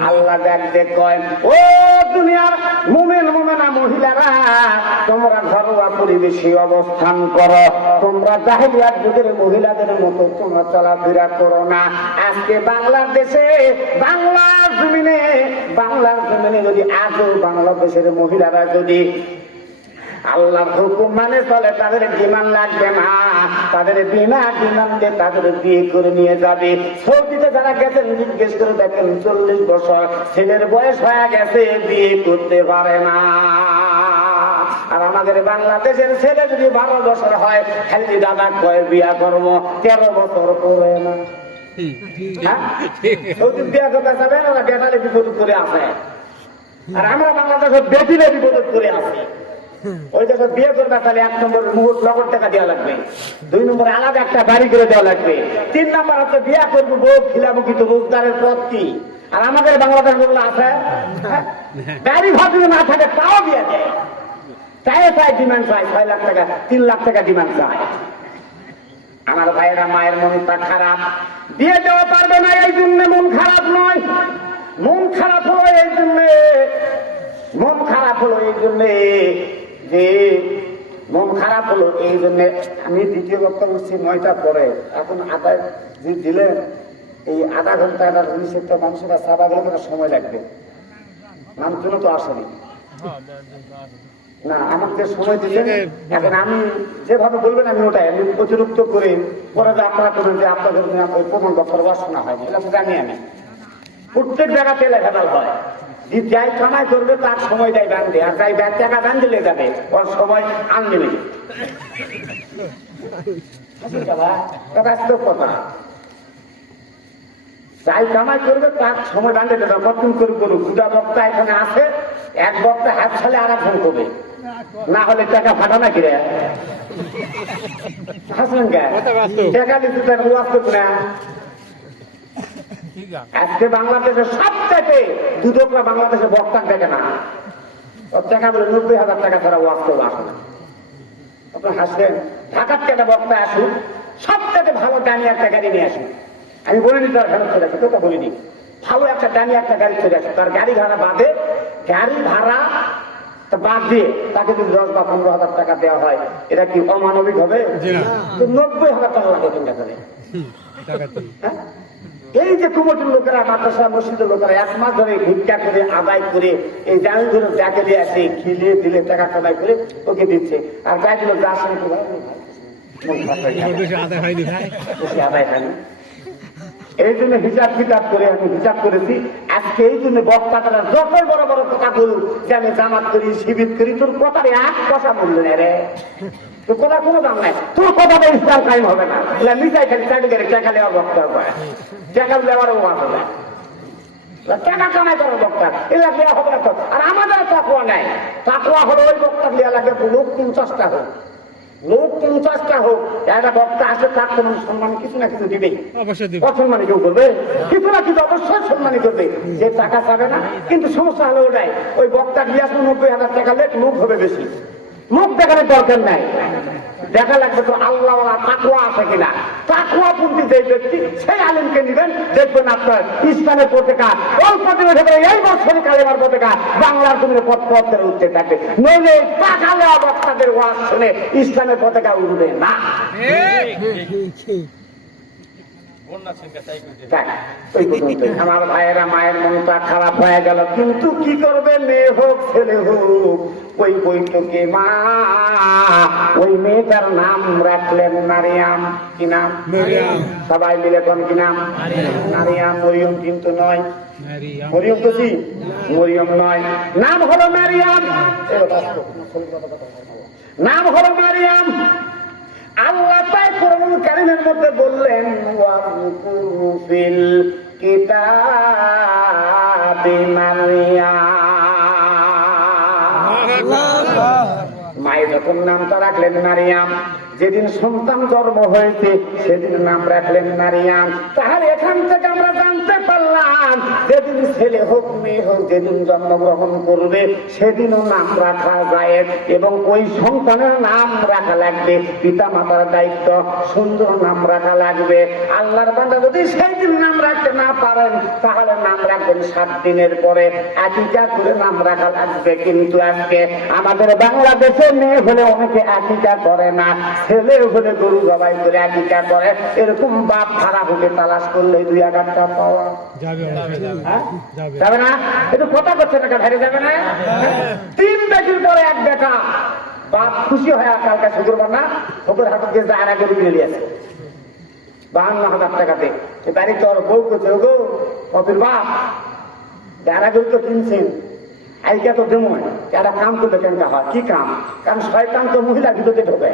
আল্লাহ ডাকতে কয়, ও দুনিয়ার মুমিন মুমিনা মহিলারা, তোমরা ঘরোয়া পরিবেশে অবস্থান করো, তোমরা জাহেলিয়াত যুগের মহিলাদের মতো তোমরা চলাফেরা করো না। আজকে বাংলাদেশে বাংলার জমিনে যদি আজও বাংলাদেশের মহিলারা যদি আল্লাহর হুকুম মানে চলে, তাদের ডিমান্ড লাগবে না, তাদের বিনা ডিমান্ডে তাদের বিয়ে করে নিয়ে যাবে। সৌদিতে যারা গেছেন জিজ্ঞেস করে দেখেন, 40 বছর ছেলের বয়স হয়ে গেছে, বিয়ে করতে পারে না। আর আমাদের বাংলাদেশের ছেলে যদি 12 বছর হয়, খালি দাদা কয় বিয়া করবো, 13 বছর করে না। বিয়া করতে যাবে না, বেটালে বিপদ করে আসে। আর আমরা বাংলাদেশের বেটিলে বিপদ করে আসি। ওই দেশে বিয়ে করবে তাহলে 1 নম্বর মুহূর্ত নগদ টাকা দেওয়া লাগবে, 2 নম্বরে আলাদা একটা বাড়ি করে দেওয়া লাগবে, 3 নম্বর হচ্ছে বিয়া করবো বউ খিলাবো, কিন্তু রোজগারের পথ কি? আর আমাদের বাংলাদেশ বললে আছে গাড়ি ভাবি না থাকে, তাও বিয়ে দেয়, চাই ডিমান্ড চাই 6 লাখ টাকা 3 লাখ টাকা ডিমান্ড চায়। আমার ভাইয়েরা, মায়ের মনটা খারাপ, বিয়ে দেওয়া পারবে না, এই জন্য মন খারাপ নয়, মন খারাপ হলো এই জন্য, মন খারাপ হলো এই জন্য যে মন খারাপ হলো এই জন্য আমি দ্বিতীয় বক্তব্য বলছি 9টার পরে। এখন আদায় যে দিলেন, এই আধা ঘন্টা একটা মানুষের চাপা গেলে কোনো সময় লাগবে, মানুষজন তো আসেনি না, আমাকে সময় দিলেন। এখন আমি যেভাবে বলবেন আমি ওটাই, আমি অতিরিক্ত করে পরে যে আপনারা করবেন যে আপনাদের প্রথম বছর শোনা হয়, এটা তো জানি আমি। প্রত্যেক জায়গাতে লেখাটাল হয়, যাই কামাই করবে তার সময় দেয় বান্ধে, আর যাই টাকা দান দিলে যাবে ওর সময় আনলিমিটেড। বাস্তব কথা, যাই কামাই করবে তার সময় বান্ধে দেবে, কতক্ষণ করে করুক। 2টা বক্তা এখানে আছে, এক বক্তা হাত ছালে আর একজন করবে, না হলে টাকা ফাটা না কিরে হাসলেন কে টাকা দিতে ওয়াজ করবে না। আজকে বাংলাদেশের সব থেকে দুদকরা বাংলাদেশে বক্তা দেখে না, টাকা বলে 90,000 টাকা ছাড়া ওয়াজ করবে আসে না। আপনার হাসবেন, ঢাকার থেকে বক্তা আসুন, সব থেকে ভালো দামি একটা গাড়ি নিয়ে আসুন। আমি বলিনি তার ফেরত চলে আসে, তো বলিনি, ভালো একটা দামি একটা গাড়ি চলে আসে, তার গাড়ি ভাড়া বাদে, গাড়ি ভাড়া বাদ দিয়ে তাকে যদি 10 বা 15,000 টাকা দেওয়া হয়, এটা কি অমানবিক হবে? 90,000 টাকা লাগে চিন্তা করে। এই যে কুমটির লোকেরা, মাদ্রাসা মসজিদের লোকেরা 1 মাস ধরে ভিক্ষা করে আদায় করে এই জানি ধরে দেখে দিয়ে আসে, খিলিয়ে দিলে টাকা কামাই করে ওকে দিচ্ছে, আর গায়ে দিল যা শুনে আদায় হয়নি। এই জন্য হিসাব কিতাব করে আমি হিসাব করেছি। আজকে এই জন্য বক্তারা যতই বড় বড় কথা বলুক যে আমি জামাত করি, শিবির করি, তোর কথার 1 পয়সা মূল্য নেই রে, তোর কথা কোনো দাম নাই, তোর কথা ইসলাম কায়েম হবে না। মিশাই খালি চাকরি টাকা নেওয়ার বক্তা হয়, টাকা দেওয়ারও মাছ হবে, টাকা কামাই করার বক্তা এগুলা দেওয়া হবে না। আর আমাদের তাকওয়া নাই, তাকওয়া হলো ওই বক্তা দেওয়া লাগবে লোক 50টা হোক, লোক 50টা হোক, একটা বক্তা আসে তার কোন সম্মান কিছু না কিছু দিবেই, অসম্মানী কেউ করবে, কিছু না কিছু অবশ্যই সম্মানী করবে, যে টাকা পাবে না। কিন্তু সমস্যা হলো ওটাই, ওই বক্তা দিয়ে আসলে 90,000 টাকা লেখ, লোক হবে বেশি, লোক দেখানোর দরকার নাই, দেখা লাগবে তো আল্লাহ তাকওয়া আছে কিনা। তাকওয়া পন্থী যে ব্যক্তি, সেই আলিমকে নিবেন, দেখবেন আপনার ইসলামের পতাকা অল্প দিনে থেকে এই বছর কালেমার পতাকা বাংলার জমিনে পথ ধরে উঠতে থাকবে, নইলে টাকা নেওয়া বক্তাদের ওয়াজ শুনে ইসলামের পতাকা উঠবে না। আমার ভাইয়েরা, মায়ের মনটা খারাপ হয়ে গেল, কিন্তু কি করবে, মেয়ে হোক ছেলে হোক, ওই বৈঠকে মা ওই মেয়েটার নাম রাখলেন মারিয়াম। কি নাম? সবাই মিলে কোন কি নাম? মারিয়াম। মরিয়ম কিন্তু নয়, মরিয়ম তো কি মরিয়ম নয়, নাম হলো মারিয়াম, নাম হলো মারিয়াম। আল্লাহ তাই কোরআনুল কারীমের মধ্যে বললেন ওয়াজকুরু ফিল কিতাবি মারইয়াম। মায়ের যখন নামটা রাখলেন মারিয়াম, যেদিন সন্তান জন্ম হয়েছে সেদিন নাম রাখলেন মারিয়াম। তাহলে এখান থেকে আমরা জানতে পারলাম যেদিন ছেলে হোক মেয়ে হোক যেদিন জন্মগ্রহণ করবে সেদিনও নাম রাখা যায়, এবং ওই সন্তানের নাম রাখা লাগবে, পিতা মাতার দায়িত্ব সুন্দর নাম রাখা লাগবে। আল্লাহর বান্দা যদি সেই দিন নাম রাখতে না পারেন তাহলে নাম রাখবেন 7 দিনের পরে, আকিকা করে নাম রাখা লাগবে। কিন্তু আজকে আমাদের বাংলাদেশে মেয়ে হলে অনেকে আকিকা করে না, ছেলে হলে গরু জবাই করে আকিকা করে। এরকম বাপ ভাড়া হতে তালাশ করলে 2-1 পাওয়া যাবে হ্যাঁ? যাবে না? একটু কথা করছে টাকা ভেড়ে যাবে না? 3 বেটির পরে 1 বেটা। বাপ খুশি হয় কালকে শুক্রবার না ওপর হাতে দিয়ে আড়া গরু কিনে নিয়ে আসে 52,000 টাকাতে। বাড়ি তোর বউ করছে গো কপির বাপ আড়া গরু তো কিনছেন আইকা তো দেবো একটা কাম করলে কেন হয়? কি কাম? কারণ শয়তান তো মহিলা ভিতরে ঢোকে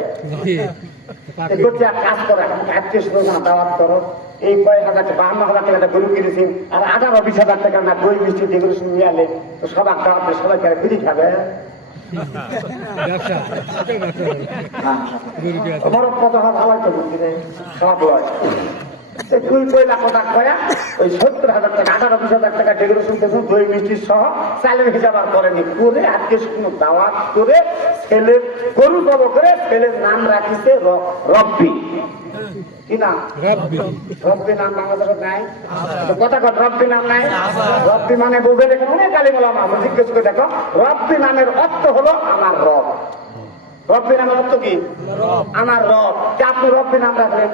করছে এক কাজ করে না দাওয়াত করো। এই কয়েক হাজার 52,000 টাকা গরু কিনেছেন আর 18-20,000 টাকা না দই মিষ্টি ডেকোরেশন নিয়ে আলে তো সবার দাওয়াতে সবাই ফিরি খাবে। তোমার কত ভালো তো খারাপ লয়। 2 লাখ টাকা কয়া ওই 70,000 টাকা 18-20,000 টাকা ডেকোরেশন করছেন দই মিষ্টি সহ চালের হিসাব আর করেনি করে আজকে কোনো দাওয়াত করে ছেলের গরু জব করে ছেলের নাম রাখিছে রব্বি। কি নাম? রব্বি নাম বাংলাদেশে নাই। কথা কথা রব্বি নাম নাই। রব্বি মানে বুঝে দেখো অনেক আলিম ওলামা জিজ্ঞেস করে দেখো রব্বি নামের অর্থ হলো আমার রব। রব্বি নামের অর্থ কি? আমার রব। আপনি রব্বি নাম রাখলেন,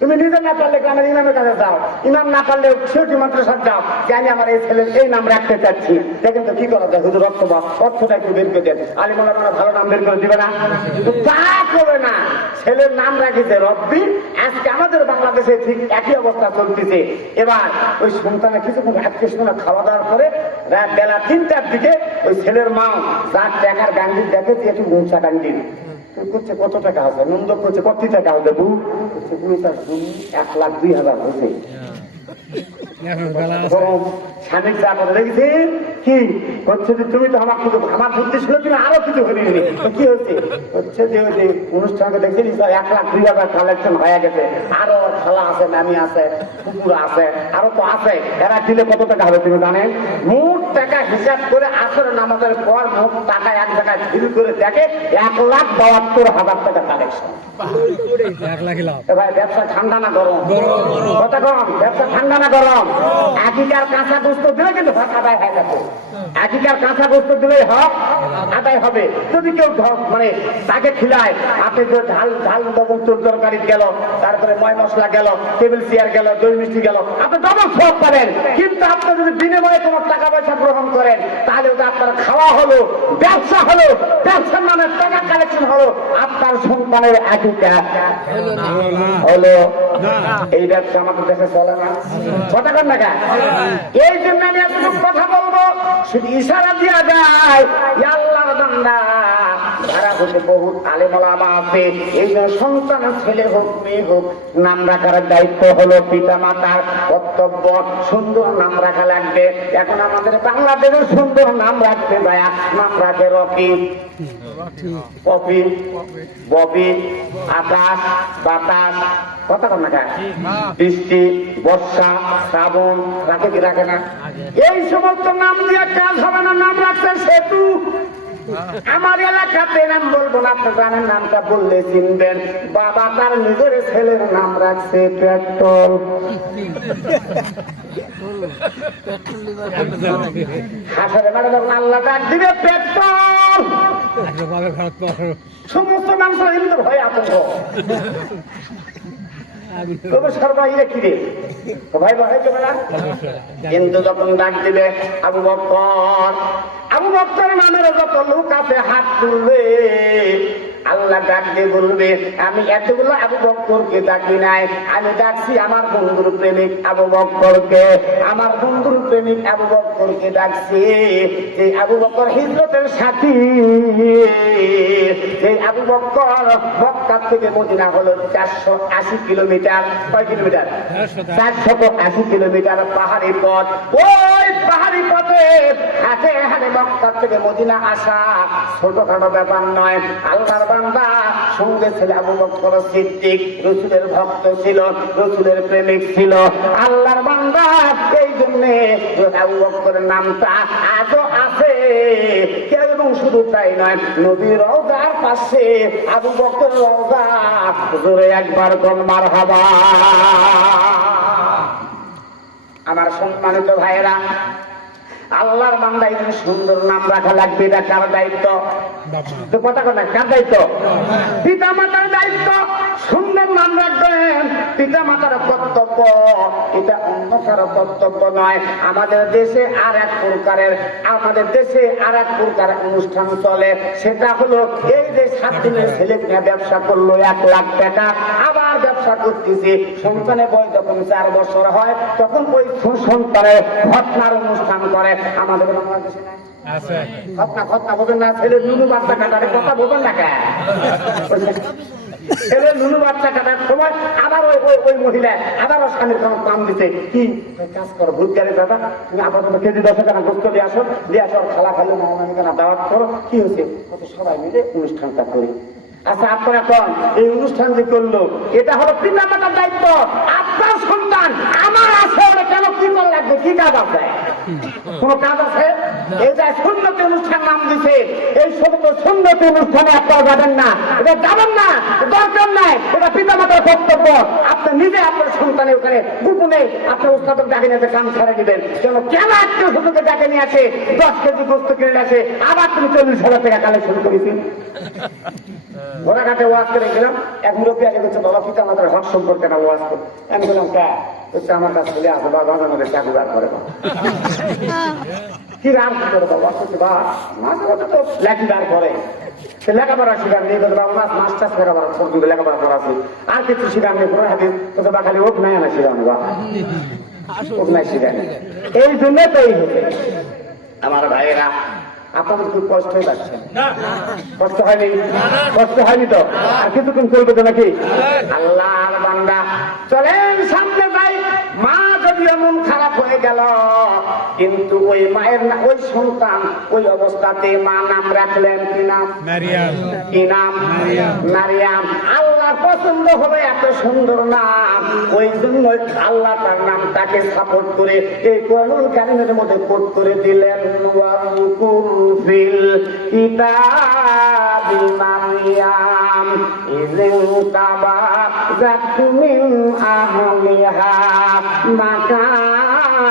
তুমি নিজে না পারলে গ্রামের ইমামের কাছে যাও, ইমাম না পারলে সেটি মাদ্রাসায় যাও যে আমি আমার এই ছেলের এই নাম রাখতে চাচ্ছি। দেখেন তো কি করা যায়? হুজুর অর্থটা একটু বের করে দেন। আলিমুল্লাহ মানে ভালো নাম বের করে দিবে না? তা করবে না। ছেলের নাম রাখিছে রব্বি। আজকে আমাদের বাংলাদেশে ঠিক একই অবস্থা চলতেছে। এবার ওই সন্তানের কিছুক্ষণ আজকে শুনে খাওয়া দাওয়ার পরে রাত বেলা 3টার দিকে ওই ছেলের মা যার টাকার গান্ডির দেখে যে একটু গুঁচা গান্ডির করছে কত টাকা হবে নন্দ করছে কত টাকা হবে বউ করছে 1,02,000 হয়েছে। স্বামী যা করে দেখেছি কি হচ্ছে যে তুমি তো আমার বুদ্ধি ছিল তুমি আরো কিছু করি কি হচ্ছে হচ্ছে যে ওই যে অনুষ্ঠানকে দেখছি 1,02,000 কালেকশন হয়ে গেছে। আরো খালা আছে নামি আছে কুকুর আছে আরো তো আছে। এরা দিলে কত টাকা হবে তুমি জানেন? মোট টাকা হিসাব করে আসরের নামাজের পর মোট টাকা এক জায়গায় ভিড় করে দেখে 1,72,000 টাকা কালেকশন। ভাই ব্যবসা ঠান্ডা না গরম? কথা কম। ব্যবসা ঠান্ডা না গরম? আকিকার কাঁচা গোস্ত দিলে কিন্তু হক আদায় হয়ে যাবে। আকিকার কাঁচা গোস্ত দিলেই হক আদায় হবে। যদি কেউ মানে তাকে খিলায় আপনি যে ঝাল তরকারি গেল, তারপরে ময় মশলা গেল, টেবিল চেয়ার গেল, দই মিষ্টি গেল, আপনি ডবল সব পাবেন। কিন্তু আপনি যদি বিনিময়ে তোমার টাকা পয়সা গ্রহণ করেন তাহলে ওটা আপনার খাওয়া হলো, ব্যবসা হলো, ব্যবসার নামে টাকা কালেকশন হলো, আপনার সন্তানের আকিকা হলো। এই ব্যবসা আমাদের দেশে চলে না। কথা কন না? এই জন্য আমি এতটুকু কথা বলবো, শুধু ইশারা দেওয়া যায় আল্লাহর বান্দা ধারা হতে বহুত আলেম ওলামা আছে। এই জন্য সন্তান ছেলে হোক মেয়ে হোক নাম রাখার দায়িত্ব হলো পিতা মাতার কর্তব্য। সুন্দর নাম রাখা লাগবে। এখন আমাদের বাংলাদেশের সুন্দর নাম রাখতে যায় নাম রাখে রকি, কপি, ববি, আকাশ, বাতাস। কথা কন না? বৃষ্টি, বর্ষা, শ্রাবণ রাখে কি রাখে না? এই সমস্ত নাম দিয়ে কাজ হবে না। নাম রাখছে সেতু। আমার এলাকাতে নাম বলবো না, আপনি জানেন নামটা বললে চিনবেন। বাবা তার নিজের ছেলের নাম রাখছে পেট্রোল। হাসরে মানে যখন আল্লাহ ডাক দিবে পেট্রোল, সমস্ত মানুষের এমনি ভয় আতঙ্ক কিন্তু যখন ডাক দিবে আবু বকর, আবু বকর নামের যত লোক আছে হাত তুলবে, আল্লাহ ডাক দিয়ে বলবে আমি এতগুলো আবু বকরকে ডাকি নাই, আমি ডাকছি আমার বন্ধুর প্রেমিক আবু বকরকে, আমার বন্ধুর প্রেমিক আবু বকরকে ডাকছি। যে আবু বকর হিজরতের সাথী, যে আবু বকর মক্কা থেকে মদিনা হলো 480 কিলোমিটার। কয় কিলোমিটার? 480 কিলোমিটার পাহাড়ি পথ। ওই পাহাড়ি পথে হাটে হাটে মক্কা থেকে মদিনা আসা ছোটখাটো ব্যাপার নয়। আল্লাহর বান্দা সঙ্গে ছিল আবু বকর সিদ্দিক, রাসূলের ভক্ত ছিল, রাসূলের প্রেমিক ছিল। আল্লাহর বান্দা এই জন্য আবু বকরের নামটা আজও আছে। এবং শুধু তাই নয়, নবীর রওজার পাশে আবু বকর রওজা, জোরে একবার কোন মারহাবা। আমার সম্মানিত ভাইয়েরা, আল্লাহর বান্দা এখানে সুন্দর নাম রাখা লাগবে। এটা কার দায়িত্ব? তো কথা কথা কার দায়িত্ব? পিতা মাতার দায়িত্ব। সুন্দর নাম রাখবেন, পিতা মাতার কর্তব্য, এটা অন্য কারো কর্তব্য নয়। আমাদের দেশে আর এক প্রকারের অনুষ্ঠান চলে, সেটা হলো এই যে 7 দিনের ছেলে কিনা ব্যবসা করলো 1 লাখ টাকা, আবার ব্যবসা করতেছে, সন্তানের বয়স যখন 4 বছর হয় তখন ওই সন্তানের ঘটনার অনুষ্ঠান করে। আমাদের বাংলাদেশে নাই ঘটনা বোঝেন না? ছেলে নুনু বাচ্চা কাটারে কথা বোঝেন না কেন? ছেলে নুনু বাচ্চা কাটার সময় আবার ওই মহিলা আবারও স্বামীর কাম দিতে, কি কাজ করো ভূত গাড়ি দাদা, তুমি আপাতত কেজি 10 টাকা গোস্ত দিয়ে আসো খালা খালো মামানিকানা দাওয়াত করো, কি হয়েছে? কত সবাই মিলে অনুষ্ঠানটা করি। আচ্ছা, আপনারা কোন এই অনুষ্ঠান যে করলো, এটা হলো পিতা মাতার দায়িত্ব। আপনার সন্তান আমার আছে, ওরা কেন কি করে লাগবে? কি কাজ আছে? কোন কাজ আছে? এই যে সুন্নতি অনুষ্ঠান নাম দিছে, এই সমস্ত সুন্নতি অনুষ্ঠানে আপনারা যাবেন না, এটা যাবেন না, দরকার নাই। এটা পিতা মাতার কর্তব্য। আপনি নিজে আপনার সন্তানের ওখানে গোপনে আপনার উস্তাদক ডাকে নিয়ে কান ছেড়ে দিবেন। কেন আত্মীয় স্বজনকে ডাকে নিয়ে আসে 10 কেজি গোস্ত কিনে আসে, আবার তুমি 40,000 টাকা কালেকশন করেছি। ঘোড়াঘাটে ওয়াজ করে গেলাম, এক মুরব্বী আগে বলছে বাবা পিতা মাতার হক সম্পর্কে না ওয়াজ করো। আমি বললাম কে? হচ্ছে আমার কাছে চলে আসো বাবা, আমাদের চাকরি বার করে কি রাম কি করে বাবা? বা মাঝে মাঝে তো লেখি বার করে, সে লেখাপড়া শিখান নিয়ে মাস্টার্স লেখাপড়া পর্যন্ত লেখাপড়া করা আছে, আর কিছু শিখান নিয়ে কোনো হাতে তো বা খালি ওক নাই না শিখানো বা ওক নাই শিখানি। এই জন্য তো এই হচ্ছে আমার ভাইয়েরা, আপনাদের খুব কষ্ট হয়ে যাচ্ছে। কষ্ট হয়নি? কষ্ট হয়নি তো? আর কিছুক্ষণ চলবে তো নাকি? আল্লাহর বান্দা চলেন সামনে যাই। মা যদি এমন খারাপ হয়ে গেল, কিন্তু ওই মায়ের ওই সন্তান ওই অবস্থাতে মা নাম রাখলেন কি নাম? মারিয়াম। কি নাম? মারিয়াম। আল্লাহ পছন্দ হবে এত সুন্দর নাম, ওই জন্য আল্লাহ তার নামটাকে সাপোর্ট করে এই কোরআনুল কারীমের মধ্যে কোট করে দিলেন, ফিল কিতাবি মারিয়াম ইযতাবাযাত মিন আহলিহা মাকানান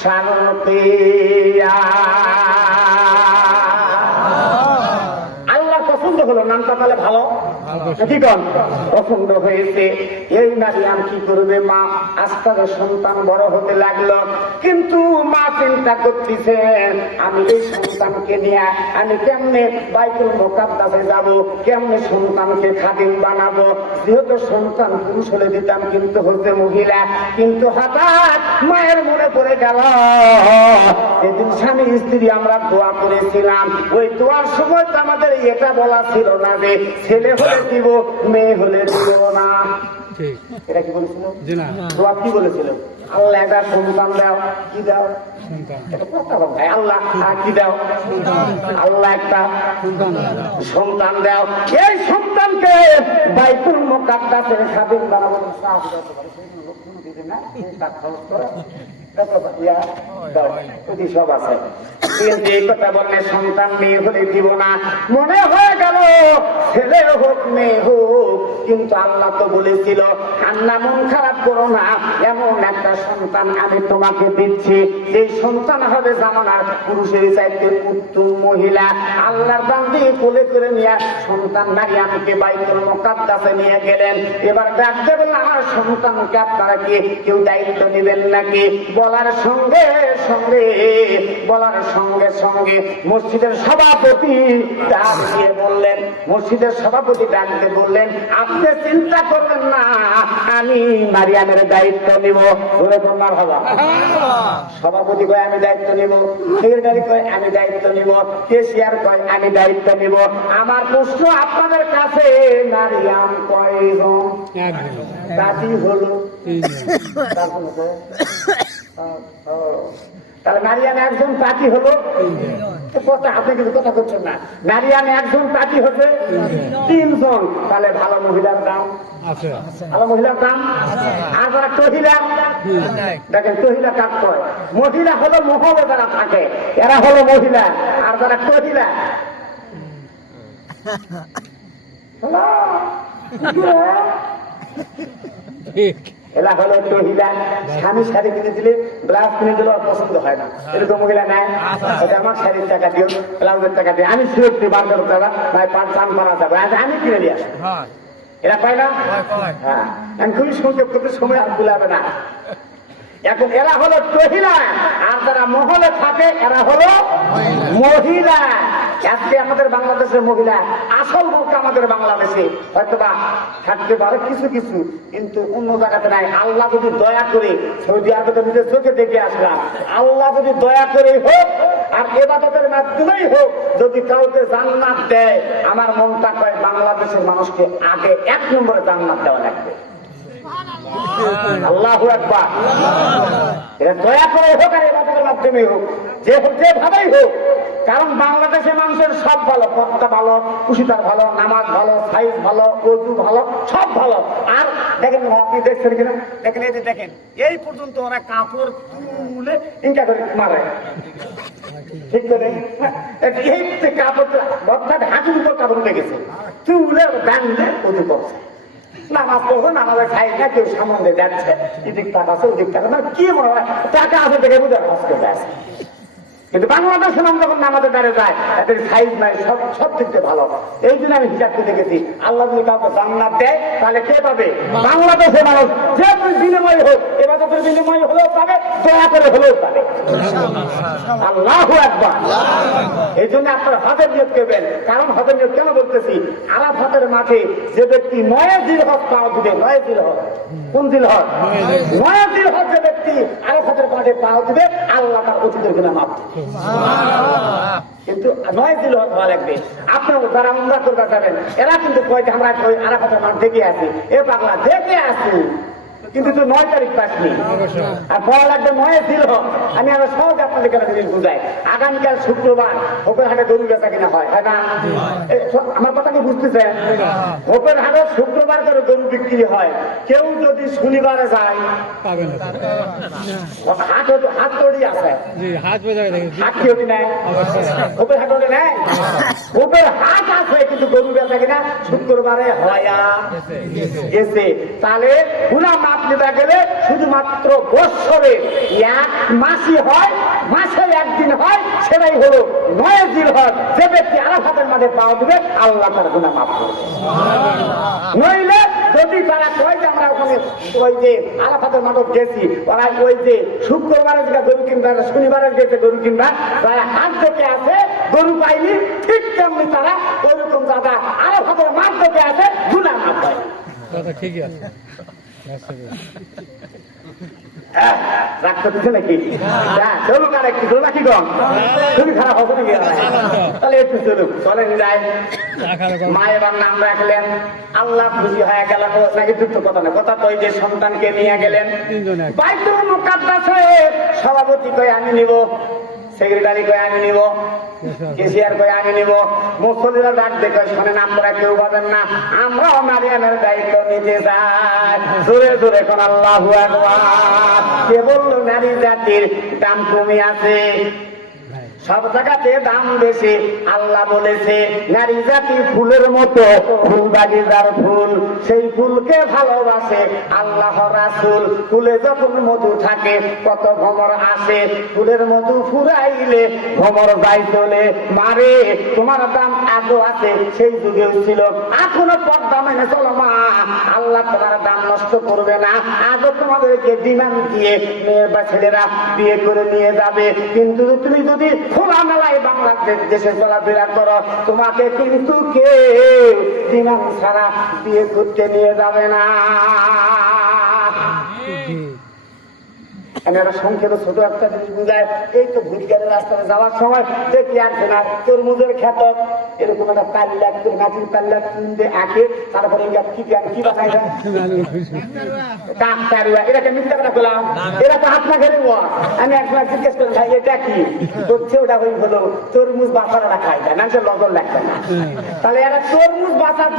শারকিয়্যা। আল্লাহ পছন্দ হলো নামটা, তাহলে ভালো কি কন? পছন্দ হয়েছে। এই মারিয়াম কি করবে? মা আস্তে আস্তে সন্তান বড় হতে লাগলো, কিন্তু মা চিন্তা করতেছে আমি এই সন্তানকে নিয়ে আমি কেমনে বাইতুল মুকাদ্দাসে যাব, কেমনে সন্তানকে খাদিম বানাবো। যেহেতু সন্তান পুরুষ হলে দিতাম, কিন্তু হচ্ছে মহিলা। কিন্তু হঠাৎ মায়ের মনে পড়ে গেল এদিন স্বামী স্ত্রী আমরা দোয়া করেছিলাম, ওই দোয়ার সময় তো আমাদের এটা বলা ছিল না যে ছেলে হলে দিব, মেয়ে হলে দিব না। এটা কি বলেছিল? দোয়া কি বলেছিল? আল্লাহ একটা সন্তান দাও। কি দাও? আল্লাহ কি দাও? আল্লাহ একটা সন্তান দাও। এই সন্তানকে বাইতুল মুকাদ্দাসের খাদিম বানাবো। সব আছে, কিন্তু এই কথা বললে সন্তান মেয়ে হলে দিব না। মনে হয়ে গেল ছেলে হোক মেয়ে হোক, কিন্তু আল্লাহ তো বলেছিল হান্না মন খারাপ করো না, এমন একটা সন্তান আমি তোমাকে দিচ্ছি, এই সন্তান হবে জামানার পুরুষের চাইতে উত্তম মহিলা। আল্লাহর বান্দি কোলে করে নিয়ে সন্তান মারিয়ামকে বাইতুল মুকাদ্দাসে নিয়ে গেলেন। এবার ডাকতে বললেন আমার সন্তানকে আপনারা কি কেউ দায়িত্ব নেবেন নাকি? বলার সঙ্গে সঙ্গে মসজিদের সভাপতি ডাক দিয়ে বললেন, মসজিদের সভাপতি ডাক দিয়ে বললেন আপনি চিন্তা করবেন না, আমি মারিয়ামের দায়িত্ব নিব। বলে তোমার হবা সভাপতি কয় আমি দায়িত্ব নিব, সেক্রেটারি কয় আমি দায়িত্ব নিব, কেশিয়ার কয় আমি দায়িত্ব নিব। আমার প্রশ্ন আপনাদের কাছে, মারিয়াম কয়জন দাদি হলো? তাহলে মারিয়াম একজন পার্টি হলো, আপনি কিন্তু কথা করছেন না। মারিয়াম একজন পার্টি হচ্ছে তিনজন, তাহলে ভালো মহিলার দাম আছে, ভালো মহিলার দাম। আর যারা তহিলা, দেখেন তহিলা কাজ করে, মহিলা হলো মহলে যারা থাকে এরা হলো মহিলা, আর যারা তহিলা এরা হলো মহিলা। স্বামী শাড়ি কিনে দিলে ব্লাউজ কিনে দিলে পছন্দ হয় না, এরকম মহিলা নাই। এটা আমার শাড়ির টাকা দিও, ব্লাউজের টাকা দিও, আমি সিলেক্ট দিই 12 টাকা, ভাই 5 চান করা যাবে, আমি কিনে নিয়ে আসি। এরা পাই না? হ্যাঁ, আমি খুবই সংক্ষেপ করতে সময় আর বুলাবে না। এখন এরা হলো মহিলা, আর যারা মহলে থাকে এরা হলো মহিলা। আজকে আমাদের বাংলাদেশের মহিলা, আসল মুখ আমাদের বাংলাদেশে হয়তোবা থাকতে পারে কিছু কিছু, কিন্তু অন্য জায়গাতে নাই। আল্লাহ যদি দয়া করে, সৌদি আরবে নিজের চোখে দেখে আসলাম, আল্লাহ যদি দয়া করে হোক আর ইবাদতের মাধ্যমেই হোক, যদি কাউকে জান্নাত দেয়, আমার মনটা কয় বাংলাদেশের মানুষকে আগে 1 নম্বরে জান্নাত দেওয়া লাগবে। আল্লাহু আকবার। এটা দয়া করে হোক আর ইবাদতের মাধ্যমে হোক, যেভাবেই হোক। কারণ বাংলাদেশের মানুষের সব ভালো, পথটা ভালো, কুশিতার ভালো, নামাজ ভালো, সাইজ ভালো, ওযু ভালো, সব ভালো। আর দেখেন আপনি দেখছেন কিনা, দেখেন এই যে দেখেন এই পর্যন্ত ওরা কাপড় তুলে ইনকা করে মারে, ঠিক করে এই কাপড় অর্থাৎ হাঁটুর উপর কাপড় লেগেছে, তুলে বাঁধলে ওযু করছে। নামাজ পড়বো, নামাজে খাই না, কেউ সামনে যাচ্ছে, এদিক টাকা আছে ওদিক টাকা, মানে কি মনে হয় টাকা আছে দেখে বুঝে কাজ করতে আসে। কিন্তু বাংলাদেশে নাম যখন নামাজের দ্বারে যায়, এদের সাইজ নাই, সব দিক দিয়ে ভালো। এই জন্য আমি হিসাব করে দেখেছি, আল্লাহ যদি কাউকে জান্নাত দেয় তাহলে কে পাবে? বাংলাদেশের মানুষ। যে বিনিময় হোক, এবাদতের বিনিময় হলেও পাবে, দয়া করে হলেও পাবে। আল্লাহু আকবার। এই জন্য আপনার হজের নিয়ত করবেন। কারণ হজের নিয়ত কেন বলতেছি, আরাফাতের মাঠে যে ব্যক্তি 9 জিলহজ পাও দিবে, 9 জিলহজ, কোন জিলহজ? 9 জিলহজ যে ব্যক্তি আরাফাতের মাঠে পাও দিবে, আল্লাহ তার অতীতের গুনাহ মাফ করবে। কিন্তু 9 জিলহজ হওয়া লাগবে। আপনার যারা উমরা করতে যাবেন, এরা কিন্তু কয় যে আমরা আরাফাতের মাঠ দেখে আছি, এ পাগলা দেখে আছি, কিন্তু তো 9 তারিখ পাসনি, আর পড়া লাগবে 9 জিলহজ। আমি আরো সহজে আপনাদের কেন জিনিস বুঝাই। আগামীকাল শুক্রবার হোপের হাটে গরু বেচা কিনা হয়, হয় না? আমার কথা কি বুঝতেছেন? হোপের হাটে শুক্রবার করে গরু বিক্রি হয়। কেউ যদি শনিবারে যায় হাট তৈরি আছে, হাট তৈরি নেয়, হোপের হাট তৈরি নেয়, হোপের হাট আছে, কিন্তু গরু বেচা কিনা শুক্রবারে হয় গেছে। তাহলে গুনাহ মাপ নিতে গেলে শুধুমাত্র বৎসরে 1 মাসই হয়, মাসে 1 দিন হয়, সেটাই হলো 9 জিলহজ। যে ব্যক্তি আরাফাতের মাঠে পাওয়া দিবে, আল্লাহ তার গুনাহ মাফ করবে। নইলে যদি তারা কয় যে আমরা ওখানে ওই যে আরাফাতের মাঠে গেছি, ওরা ওই যে শুক্রবারে যেটা গরু কিনবা, শনিবারে গেছে গরু কিনবা, তারা হাট দেখে আছে গরু পাইনি, ঠিক তেমনি তারা ওইরকম দাদা আরাফাতের মাঠ দেখে আছে, গুনাহ মাফ হয়। ঠিকই আছে। রাগ করতেছে নাকি? চলুক আর একটু, নাকি গম খুবই খারাপ হবে নাকি? তাহলে একটু চলুক, চলেন যাই। মা এবার নাম রাখলেন, আল্লাহ খুশি হয়ে গেল নাকি? দুটো কথা না, কথা তো ওই যে সন্তানকে নিয়ে গেলেন বাইতুল মুকাদ্দাসে। সভাপতি কয়ে আমি নিব, সেক্রেটারি কয়ে আমি নিব, কেশিয়ার কয়ে আমি নিব, মুসল্লিরা ডাক দেখে শোনেন আপনারা কেউ পাবেন না, আমরাও মারিয়ামের দায়িত্ব নিতে চাই। জোরে জোরে কোন আল্লাহু আকবার। কে বললো নারী জাতির দাম কমে আছে? সব জায়গাতে দাম বেশি। আল্লাহ বলেছে নারী জাতি ফুলের মতো, ফুল বাগিচার ফুল, সেই ফুলকে ভালোবাসে আল্লাহ রাসূল। ফুলে যখন মধু থাকে কত ভ্রমর আসে, ফুলের মধু ফুরাইলে ভ্রমর যাই চলে। মারে তোমার দাম আজও আছে, সেই যুগেও ছিল, এখনো পর্দা মেনে চলো মা, আল্লাহ তোমার দাম নষ্ট করবে না। আজও তোমাদেরকে ডিমান্ড দিয়ে মেয়ে বা ছেলেরা বিয়ে করে নিয়ে যাবে, কিন্তু তুমি যদি খোলা মেলায় বাংলাদেশ দেশে চলাফেরা করো, তোমাকে কিন্তু কেউ ডিমান্ড ছাড়া বিয়ে করতে নিয়ে যাবে না। আমি একটা সংক্ষেপে ছোট একটা জিনিস বুঝাই। এই তো ভুটগাড়ির রাস্তায় যাওয়ার সময় দেখি আসে না তরমুজের খেত, এরকম একটা পাল্লা মাটির পাল্লা কিনতে আঁকে, তারপরে কি বাসায় কাকতারুয়া, এটাকে মিথ্যা কথা বললাম, এরা তো হাত না ঘেরে। আমি একবার জিজ্ঞেস করলাম ভাই এটা কি, হচ্ছে ওটা ওই হলো তরমুজ বাসারা খাই যায় না, লজল লাগবে না। তাহলে এরা তরমুজ বাসার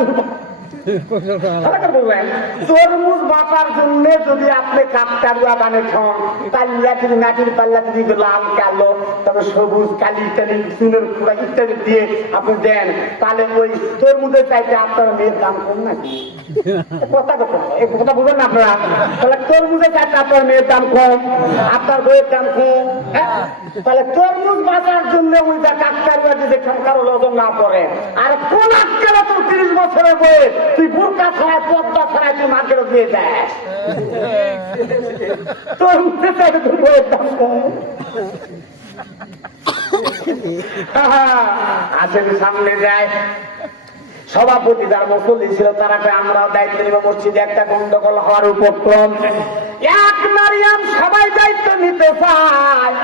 তরমুজ বাঁচার জন্য যদি আপনি কাকতারুয়া বানে খান, পাল্লা যদি মাটির পাল্লা যদি লাল কালো তবে সবুজ কালি ইত্যাদি চুনের খোড়া ইত্যাদি দিয়ে আপনি দেন, তাহলে ওই তরমুজের চাইতে আপনার মেয়ের দাম কম নাকি? কথা কথা এই কথা বুঝেন না আপনারা? তাহলে তরমুজের চাইতে আপনার মেয়ের দাম কম, আপনার বইয়ের দাম কম। তাহলে তরমুজ বাঁচার জন্য ওই যা কাকতারুয়া যদি কারো লজন না পড়ে, আর কোন আজকাল তোর 30 বছরের বয়ে তুই বোরকা ছাড়ায় পর্দা ছাড়ায় তুই মার্কেটে দিয়ে দেয়, তোর উঠতে চাইলে তোর বইয়ের দাম কম। আসেন সামনে যায় সভাপতি যার মুসল্লি ছিল, তারা আমরাও দায়িত্ব নিব। মসজিদে একটা গন্ডগোল হওয়ার উপক্রম, এক মারিয়াম সবাই দায়িত্ব নিতে চায়।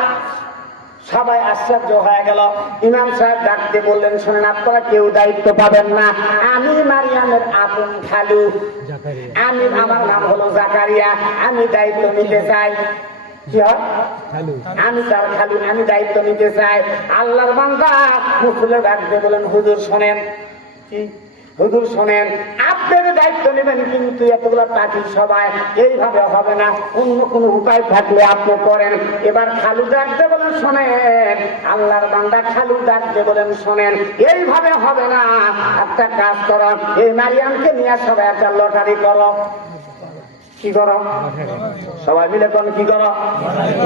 সবাই আশ্চর্য হয়ে গেল। ইমাম সাহেব ডাকতে বললেন, শোনেন আপনারা কেউ দায়িত্ব পাবেন না, আমি মারিয়ামের আপন খালু, আমার নাম হলো জাকারিয়া, আমি দায়িত্ব নিতে চাই। কি হয়? আমি তার খালু, আমি দায়িত্ব নিতে চাই। আল্লাহর বান্দা মুসলে ডাকতে বলেন, হুজুর শোনেন। কি হুজুর শোনেন, আপনাদের দায়িত্ব নেবেন, কিন্তু এতগুলো পার্টির সবাই এইভাবে হবে না, অন্য কোন উপায় থাকলে আপনি করেন। এবার খালু ডাকতে বলেন, শোনেন আল্লাহর বান্দা, খালু ডাকতে বলেন, শোনেন এইভাবে হবে না, একটা কাজ করো, এই মারিয়ামকে নিয়ে সবাই একটা লটারি করো। কি করো? সবাই মিলে কোন কি করো?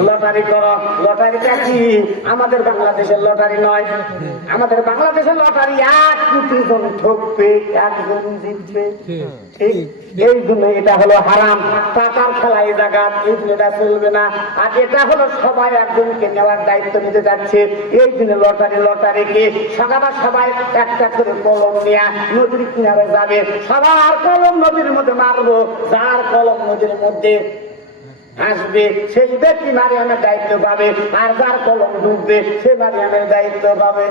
লটারি করো। লটারিটা কি? আমাদের বাংলাদেশের লটারি নয়, আমাদের বাংলাদেশের লটারি 1 কোটি জন ঠকবে, 1 জন জিতবে। ঠিক এই জন্য এটা হলো হারাম, টাকার খেলা এই জায়গা, এই জন্য এটা চলবে না। আর এটা হলো সবাই একজনকে নেওয়ার দায়িত্ব নিতে যাচ্ছে, এই জন্য লটারিকে সকালে সবাই একটা করে কলম নিয়ে নদীর কিনারে যাবে, সবার কলম নদীর মধ্যে মারবো, যার কলম নদীর মধ্যে আসবে সেই ব্যক্তি মারিয়ামের দায়িত্ব পাবে, আর যার কলম ডুববে সে মারিয়ামের দায়িত্ব পাবে।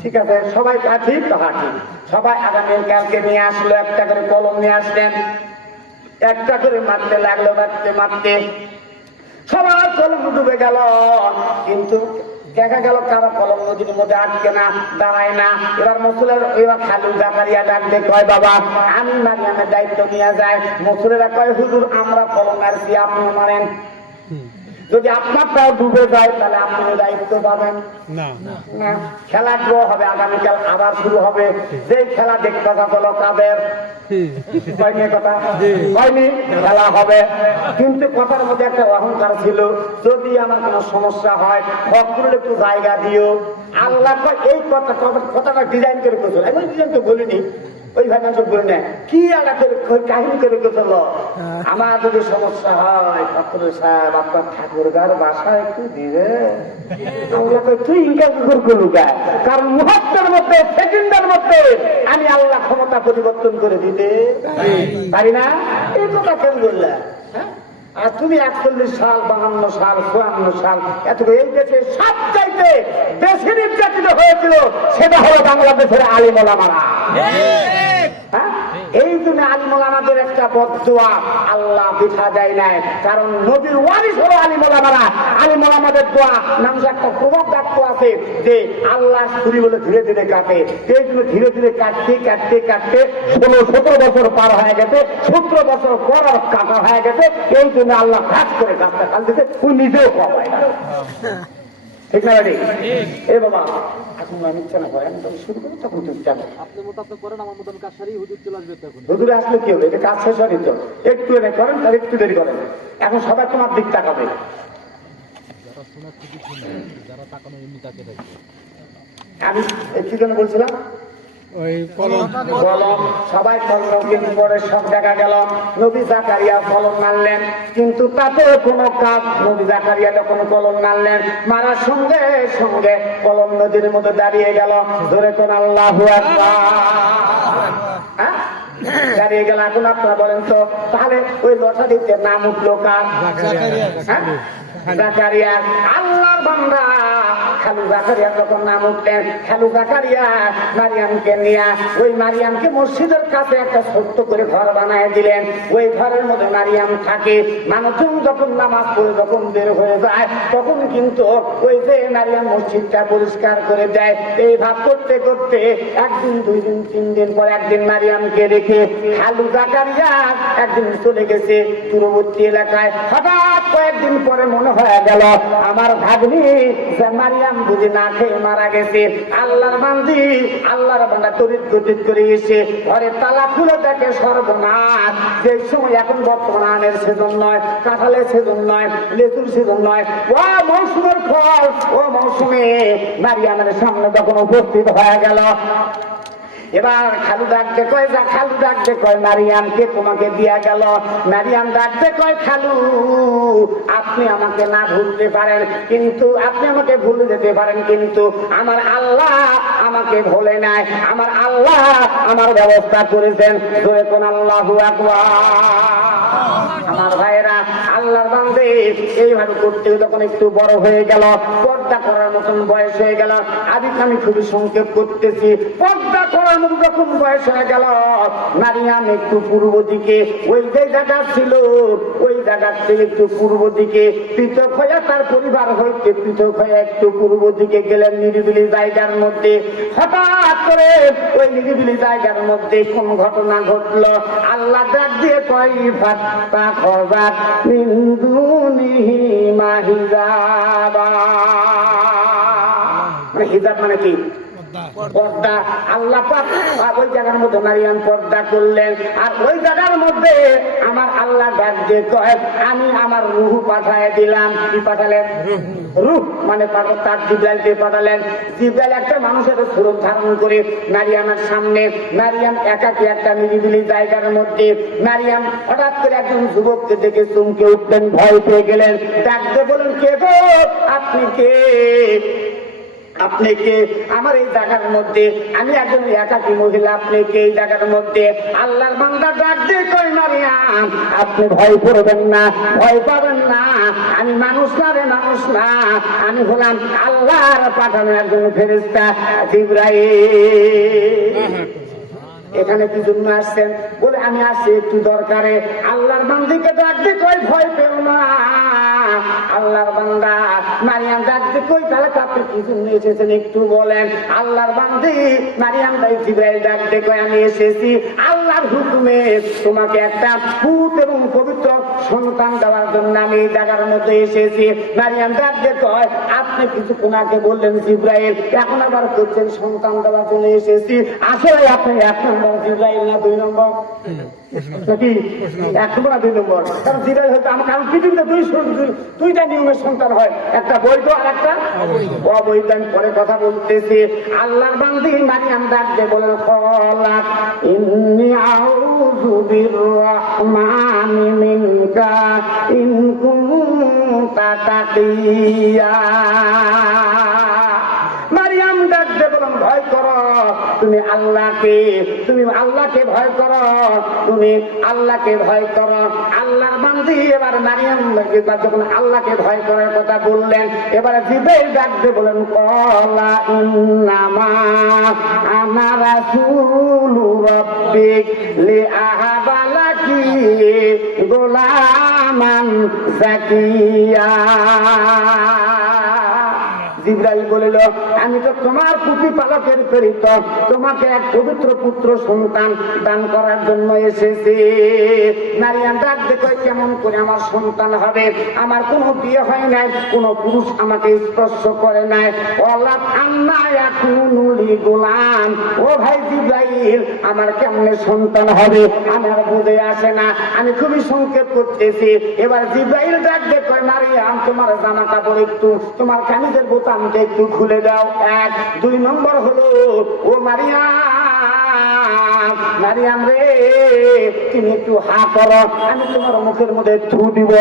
ঠিক আছে, সবাই ঠিক তো ঠিক। সবাই আগামীকালকে নিয়ে আসলো, একটা করে কলম নিয়ে আসলেন, একটা করে মারতে লাগলো, মারতে সবার কলম ডুবে গেল, কিন্তু দেখা গেল কারো কলম নদীর মধ্যে আটকে না, দাঁড়ায় না। এবার এবার খালু জাকারিয়া ডাকতে কয়, বাবা আমি মারিয়ামের দায়িত্ব নিয়ে যাই। মুসলিরা কয়, হুজুর আমরা কলম মারছি, আপনি মারেন। যদি আপনারটাও ডুবে যায় তাহলে আপনি দায়িত্ব পাবেন না। খেলা ড্র হবে, আগামীকাল আবার শুরু হবে। যে খেলা দেখতে চলো কাদের হয়নি, খেলা হবে, কিন্তু কথার মধ্যে একটা অহংকার ছিল, যদি আমার কোনো সমস্যা হয় ফখরুল একটু জায়গা দিও। আল্লাহ এই কথাটা ডিজাইন করে করছিল, আমি ডিজাইন তো বলিনি, ওই ভাই বলি না কি কাহিনী করে গেছিল। আমার যদি সমস্যা হয় ফখরুল সাহেব আপনার ঠাকুরগার বাসা একটু দিবে, তুই ইনকাম করলু গায়, কারণ মুহূর্তের মধ্যে সেকেন্ডের মধ্যে আমি আল্লাহ ক্ষমতা পরিবর্তন করে দিতে পারি না। এই কথা কেন বললে? আর তুমি 41 সাল 52 সাল 54 সাল এত এই দেশে সবচাইতে বেশি নির্যাতিত হয়েছিল, সেটা হলো বাংলাদেশের আলিম ওলামারা। এই জন্য আলিম ওলামাদের একটা বদদুয়া আল্লাহ বৃথা দেয় নাই, কারণ নবীর ওয়ারিস হলো আলিম ওলামারা। আলিম ওলামাদের দোয়া নামে একটা প্রভাব বাক্য আছে যে আল্লাহ ছুরি বলে ধীরে ধীরে কাটে, এই জন্য ধীরে ধীরে কাটতে কাটতে কাটতে 16-17 বছর পার হয়ে গেছে, 17 বছর পর কাটা হয়ে গেছে। এই জন্য আল্লাহ কাজ করে কাজটা কাল দিতে, তুই নিজেও কমায়। ঠিক না বাড়ি? এ বাবা এখন আমি ইচ্ছা না হয় আমি তখন শুরু করি তখন তুমি জানো আপনার মতো আপনি করেন, আমার মতন কাজ সারি হুজুর চলে আসবে তখন। হুজুরে আসলে কি হবে? এটা কাজ শেষ হয়নি তো, একটু এনে করেন আর একটু দেরি করেন। এখন সবাই তোমার দিক তাকাবে। যারা শোনার খুবই শুনবে, যারা তাকানো এমনি তাকে থাকবে। আমি কি জন্য বলছিলাম? ওই কলম কলম সবাই কলম কিন্তু পরে সব দেখা গেল নবী জাকারিয়া কলম মারলেন, কিন্তু তাতে কোনো কাজ। নবী জাকারিয়া যখন কলম মারলেন, মারার সঙ্গে সঙ্গে কলম নদীর মধ্যে দাঁড়িয়ে গেল। ধরে কোন আল্লাহু আকবার, হ্যাঁ দাঁড়িয়ে গেল। এখন আপনারা বলেন তো তাহলে ওই লটারিতে নাম উঠলো কার? জাকারিয়া। আল্লাহর বান্দা খালু জাকারিয়া যখন নাম উঠলেন, খালু জাকারিয়া মারিয়ামকে নিয়ে ওই মারিয়ামকে মসজিদের কাছে একটা ছোট্ট করে ঘর বানায় দিলেন। ওই ঘরের মধ্যে মারিয়াম থাকে। মানুষজন যখন নামাজ পড়ে যখন বের হয়ে যায় তখন কিন্তু ওই যে মারিয়াম মসজিদটা পরিষ্কার করে দেয়। এই ভাব করতে করতে একদিন, 2 দিন, 3 দিন পর একদিন মারিয়ামকে রেখে খালু জাকারিয়া একদিন চলে গেছে দূরবর্তী এলাকায়। হঠাৎ কয়েকদিন পরে মনে হয়ে গেল আমার ভাগ্নি মারিয়াম বুঝি না খেয়ে মারা গেছে। আল্লাহর বান্দা তরিত গতিত করে এসে ঘরে তালা খুলে দেখে সর্বনাশ। যে সময় এখন বর্তমান আমের সিজন নয়, কাঁঠালের সিজন নয়, লেচুর সিজন নয়, ও মৌসুমের ফল, ও মৌসুমে মারিয়ামের সামনে যখন উপস্থিত হয়ে গেল, এবার খালু ডাকতে কয়, যা খালু ডাকতে কয় মারিয়ামকে তোমাকে দিয়া গেল। মারিয়াম ডাকতে কয়, খালু আপনি আমাকে না ভুলতে পারেন, কিন্তু আপনি আমাকে ভুলে যেতে পারেন, কিন্তু আমার আল্লাহ আমাকে ভোলে নাই। আমার আল্লাহ আমার ব্যবস্থা করেছেন। ধরে কোন আল্লাহু আকবার। আমার ভাইয়েরা, আল্লাহর বান্দে এইভাবে করতে যখন একটু বড় হয়ে গেল, পর্দা করার মতন বয়স হয়ে গেল। আমি খুবই সংক্ষেপ করতেছি। পর্দা করার মতো যখন বয়স হয়ে গেল, মারিয়াম একটু পূর্ব দিকে, ওই যে জায়গা ছিল ওই জায়গার থেকে একটু পূর্ব দিকে পৃথক হয়ে তার পরিবার হইতে পৃথক হয়ে একটু পূর্ব দিকে গেলেন নিরিবিলি জায়গার মধ্যে। হঠাৎ করে ওই নিরিবিলি জায়গার মধ্যে কোন ঘটনা ঘটলো? আল্লাহ ডাক দিয়ে কয়, ফাত্তা খজাত মিন দুনিহি মা হিজাবা। হিজাব মানে কি? পর্দা। আল্লাহ পাক ওই জায়গার মধ্যে মারিয়াম পর্দা করলেন। আর ওই জায়গার মধ্যে আমার আল্লাহ ডাক দিয়ে কয়, আমি আমার রূহ পাঠায় দিলাম। কি পাঠালেন? রূহ মানে তার জিবরাইলকে পাঠালেন। জিবরাইল একটা মানুষের স্বরূপ ধারণ করে মারিয়ামের সামনে। মারিয়াম একাকী একটা নিরিবিলি জায়গার মধ্যে। মারিয়াম হঠাৎ করে একজন যুবককে দেখে চমকে উঠলেন, ভয় পেয়ে গেলেন। ডাকতে বলেন, কে গো? আপনি কে? আপনি কে? আমার এই জায়গার মধ্যে আমি একজন একাকী মহিলা, আপনি কে এই জায়গার মধ্যে? আল্লাহর বান্দা ডাক দিয়ে কই, মারিয়াম আপনি ভয় করবেন না, ভয় পাবেন না। আমি মানুষ না রে, মানুষ না, আমি হলাম আল্লাহর পাঠানো একজন ফেরেশতা জিবরাইল। এখানে কি জন্য আসছেন? বলে আমি আসছি একটু দরকারে। আল্লাহর বান্দিকে ডাক দিয়ে কই, ভয় পেও না। আল্লাহর বান্দা মারিয়াম ডাক দিয়ে কই, তাহলে আপনি কি জন্য এসেছেন একটু বলেন। আল্লাহর বান্দি মারিয়াম জিবরাইল ডাক দিয়ে কই, আমি এসেছি আল্লাহর হুকুমে তোমাকে একটা পুত এবং পবিত্র সন্তান দেওয়ার জন্য আমি এই জায়গার মধ্যে এসেছি। মারিয়াম ডাক দিয়ে কয়, আপনি কিছুক্ষণ আগে বললেন জিবরাইল, এখন আবার করছেন সন্তান দেওয়ার জন্য এসেছি। আসলে আপনি 1 নম্বর জিবরাইল না 2 নম্বর? নাকি 1 নম্বর না 2 নম্বর? কারণ জিবরাইল হয়তো আমার, কারণ পৃথিবীতে দুইটা নিয়মের সন্তান হয়, একটা বৈধ আর একটা অবৈধ। পরে কথা বলতেছি। আল্লাহর বান্দি মারিয়াম ডাক দিয়ে বলেন, কলাত ইন্নী আউযু বিররহমানি মিনকা ইন কুনতা তাকিয়া। মারিয়াম ডাক দিয়ে বলেন, ভয় করো তুমি আল্লাহকে, তুমি আল্লাহকে ভয় করো, তুমি আল্লাহকে ভয় করো। আল্লাহর বান্দি এবার মারিয়াম যখন আল্লাহকে ভয় করার কথা বললেন, এবারে জিবরাইল ডাক দিয়ে বলেন, ক্বালা ইন্নামা আনা রাসূলু রাব্বিক লিআহাবা লাকি গোলামান যাকিয়া। জিবরাইল বলিল, আমি তো তোমার প্রতিপালকের প্রেরিত, তোমাকে এক পবিত্র পুত্র সন্তান দান করার জন্য এসেছি। মারিয়াম ডাক দেখো, কেমন করে আমার সন্তান হবে? আমার কোনো বিয়ে হয় নাই, কোনো পুরুষ আমাকে স্পর্শ করে নাই। ওয়ালাদ আন্না ইয়াকুনুলি গোলাম, ও ভাই জিবরাইল, আমার কেমনে সন্তান হবে আমার বুঝে আসে না, আমি খুবই সংকেত করতেছি। এবার জিবরাইল ডাক দেখো, মারিয়াম তোমার জামা কাপড় একটু, তোমার কামিজের বোতামটা একটু খুলে দাও। 1 2 নম্বর হলো, ও মারিয়াম রে, তুমি একটু হা করো, আমি তোমার মুখের মধ্যে থু দিব।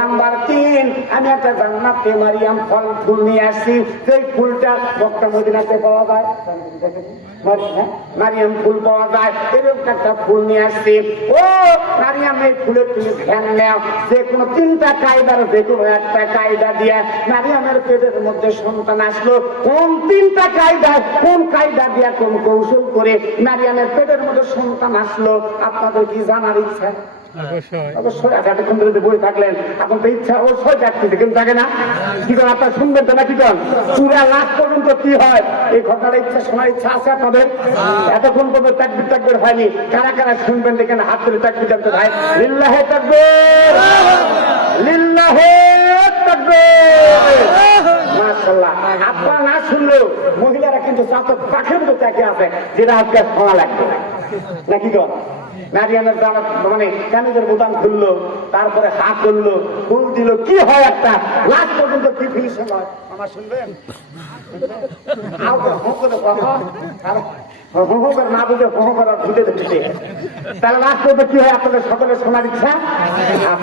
নাম্বার 3, আমি একটা জান্নাতে মারিয়াম ফল ফুল নিয়ে আসছি, সেই ফুলটা মক্কা মদিনাতে পাওয়া যায়, মারিয়াম ফুল পাওয়া যায়, এরকম একটা ফুল নিয়ে আসছি। ও মারিয়াম, এই ফুলের তুমি ধ্যান নাও, যে কোনো 3টা কায়দার যে কোনো একটা কায়দা দিয়ে মারিয়ামের পেটের মধ্যে সন্তান আসলো। কোন 3টা কায়দা, কোন কায়দা দিয়া, কোন কৌশল করে মারিয়ামের পেটের মধ্যে সন্তান আসলো, আপনাদের কি জানার ইচ্ছা? অবশ্যই আছে। এতক্ষণ ধরে বই থাকলেন, এখন তো ইচ্ছা অবশ্যই থাকতেছে, কিন্তু থাকে না। কি করেন আপনার শুনবেন তো না? কি করেন পুরা লাস্ট পর্যন্ত কি হয় এই ঘটনার ইচ্ছা শোনার ইচ্ছা আছে আপনাদের? এতক্ষণ পর্যন্ত তাকবীর তাকবীর হয়নি, কারা কারা শুনবেন দেখেন হাত তুলে তাকবীর জানতে ভাই। লিল্লাহে তাকবীর, লিল্লাহে তাকবীর। মাশাআল্লাহ। আপনারা না শুনলেও মহিলারা কিন্তু চাতক পাখির মতো তাকে আছে, যেটা আজকে শোনা লাগবে নাকি কর। মারিয়ামের জামা মানে কামিজের বোতাম খুললো, তারপরে হাত করলো, ফুল দিল, কি হয় একটা লাস্ট পর্যন্ত কি ফিনিশিং হয় আমার শুনবেন? না বুঝে তাহলে লাস্ট পর্যন্ত কি হয় আপনাদের সকলের শোনার ইচ্ছা?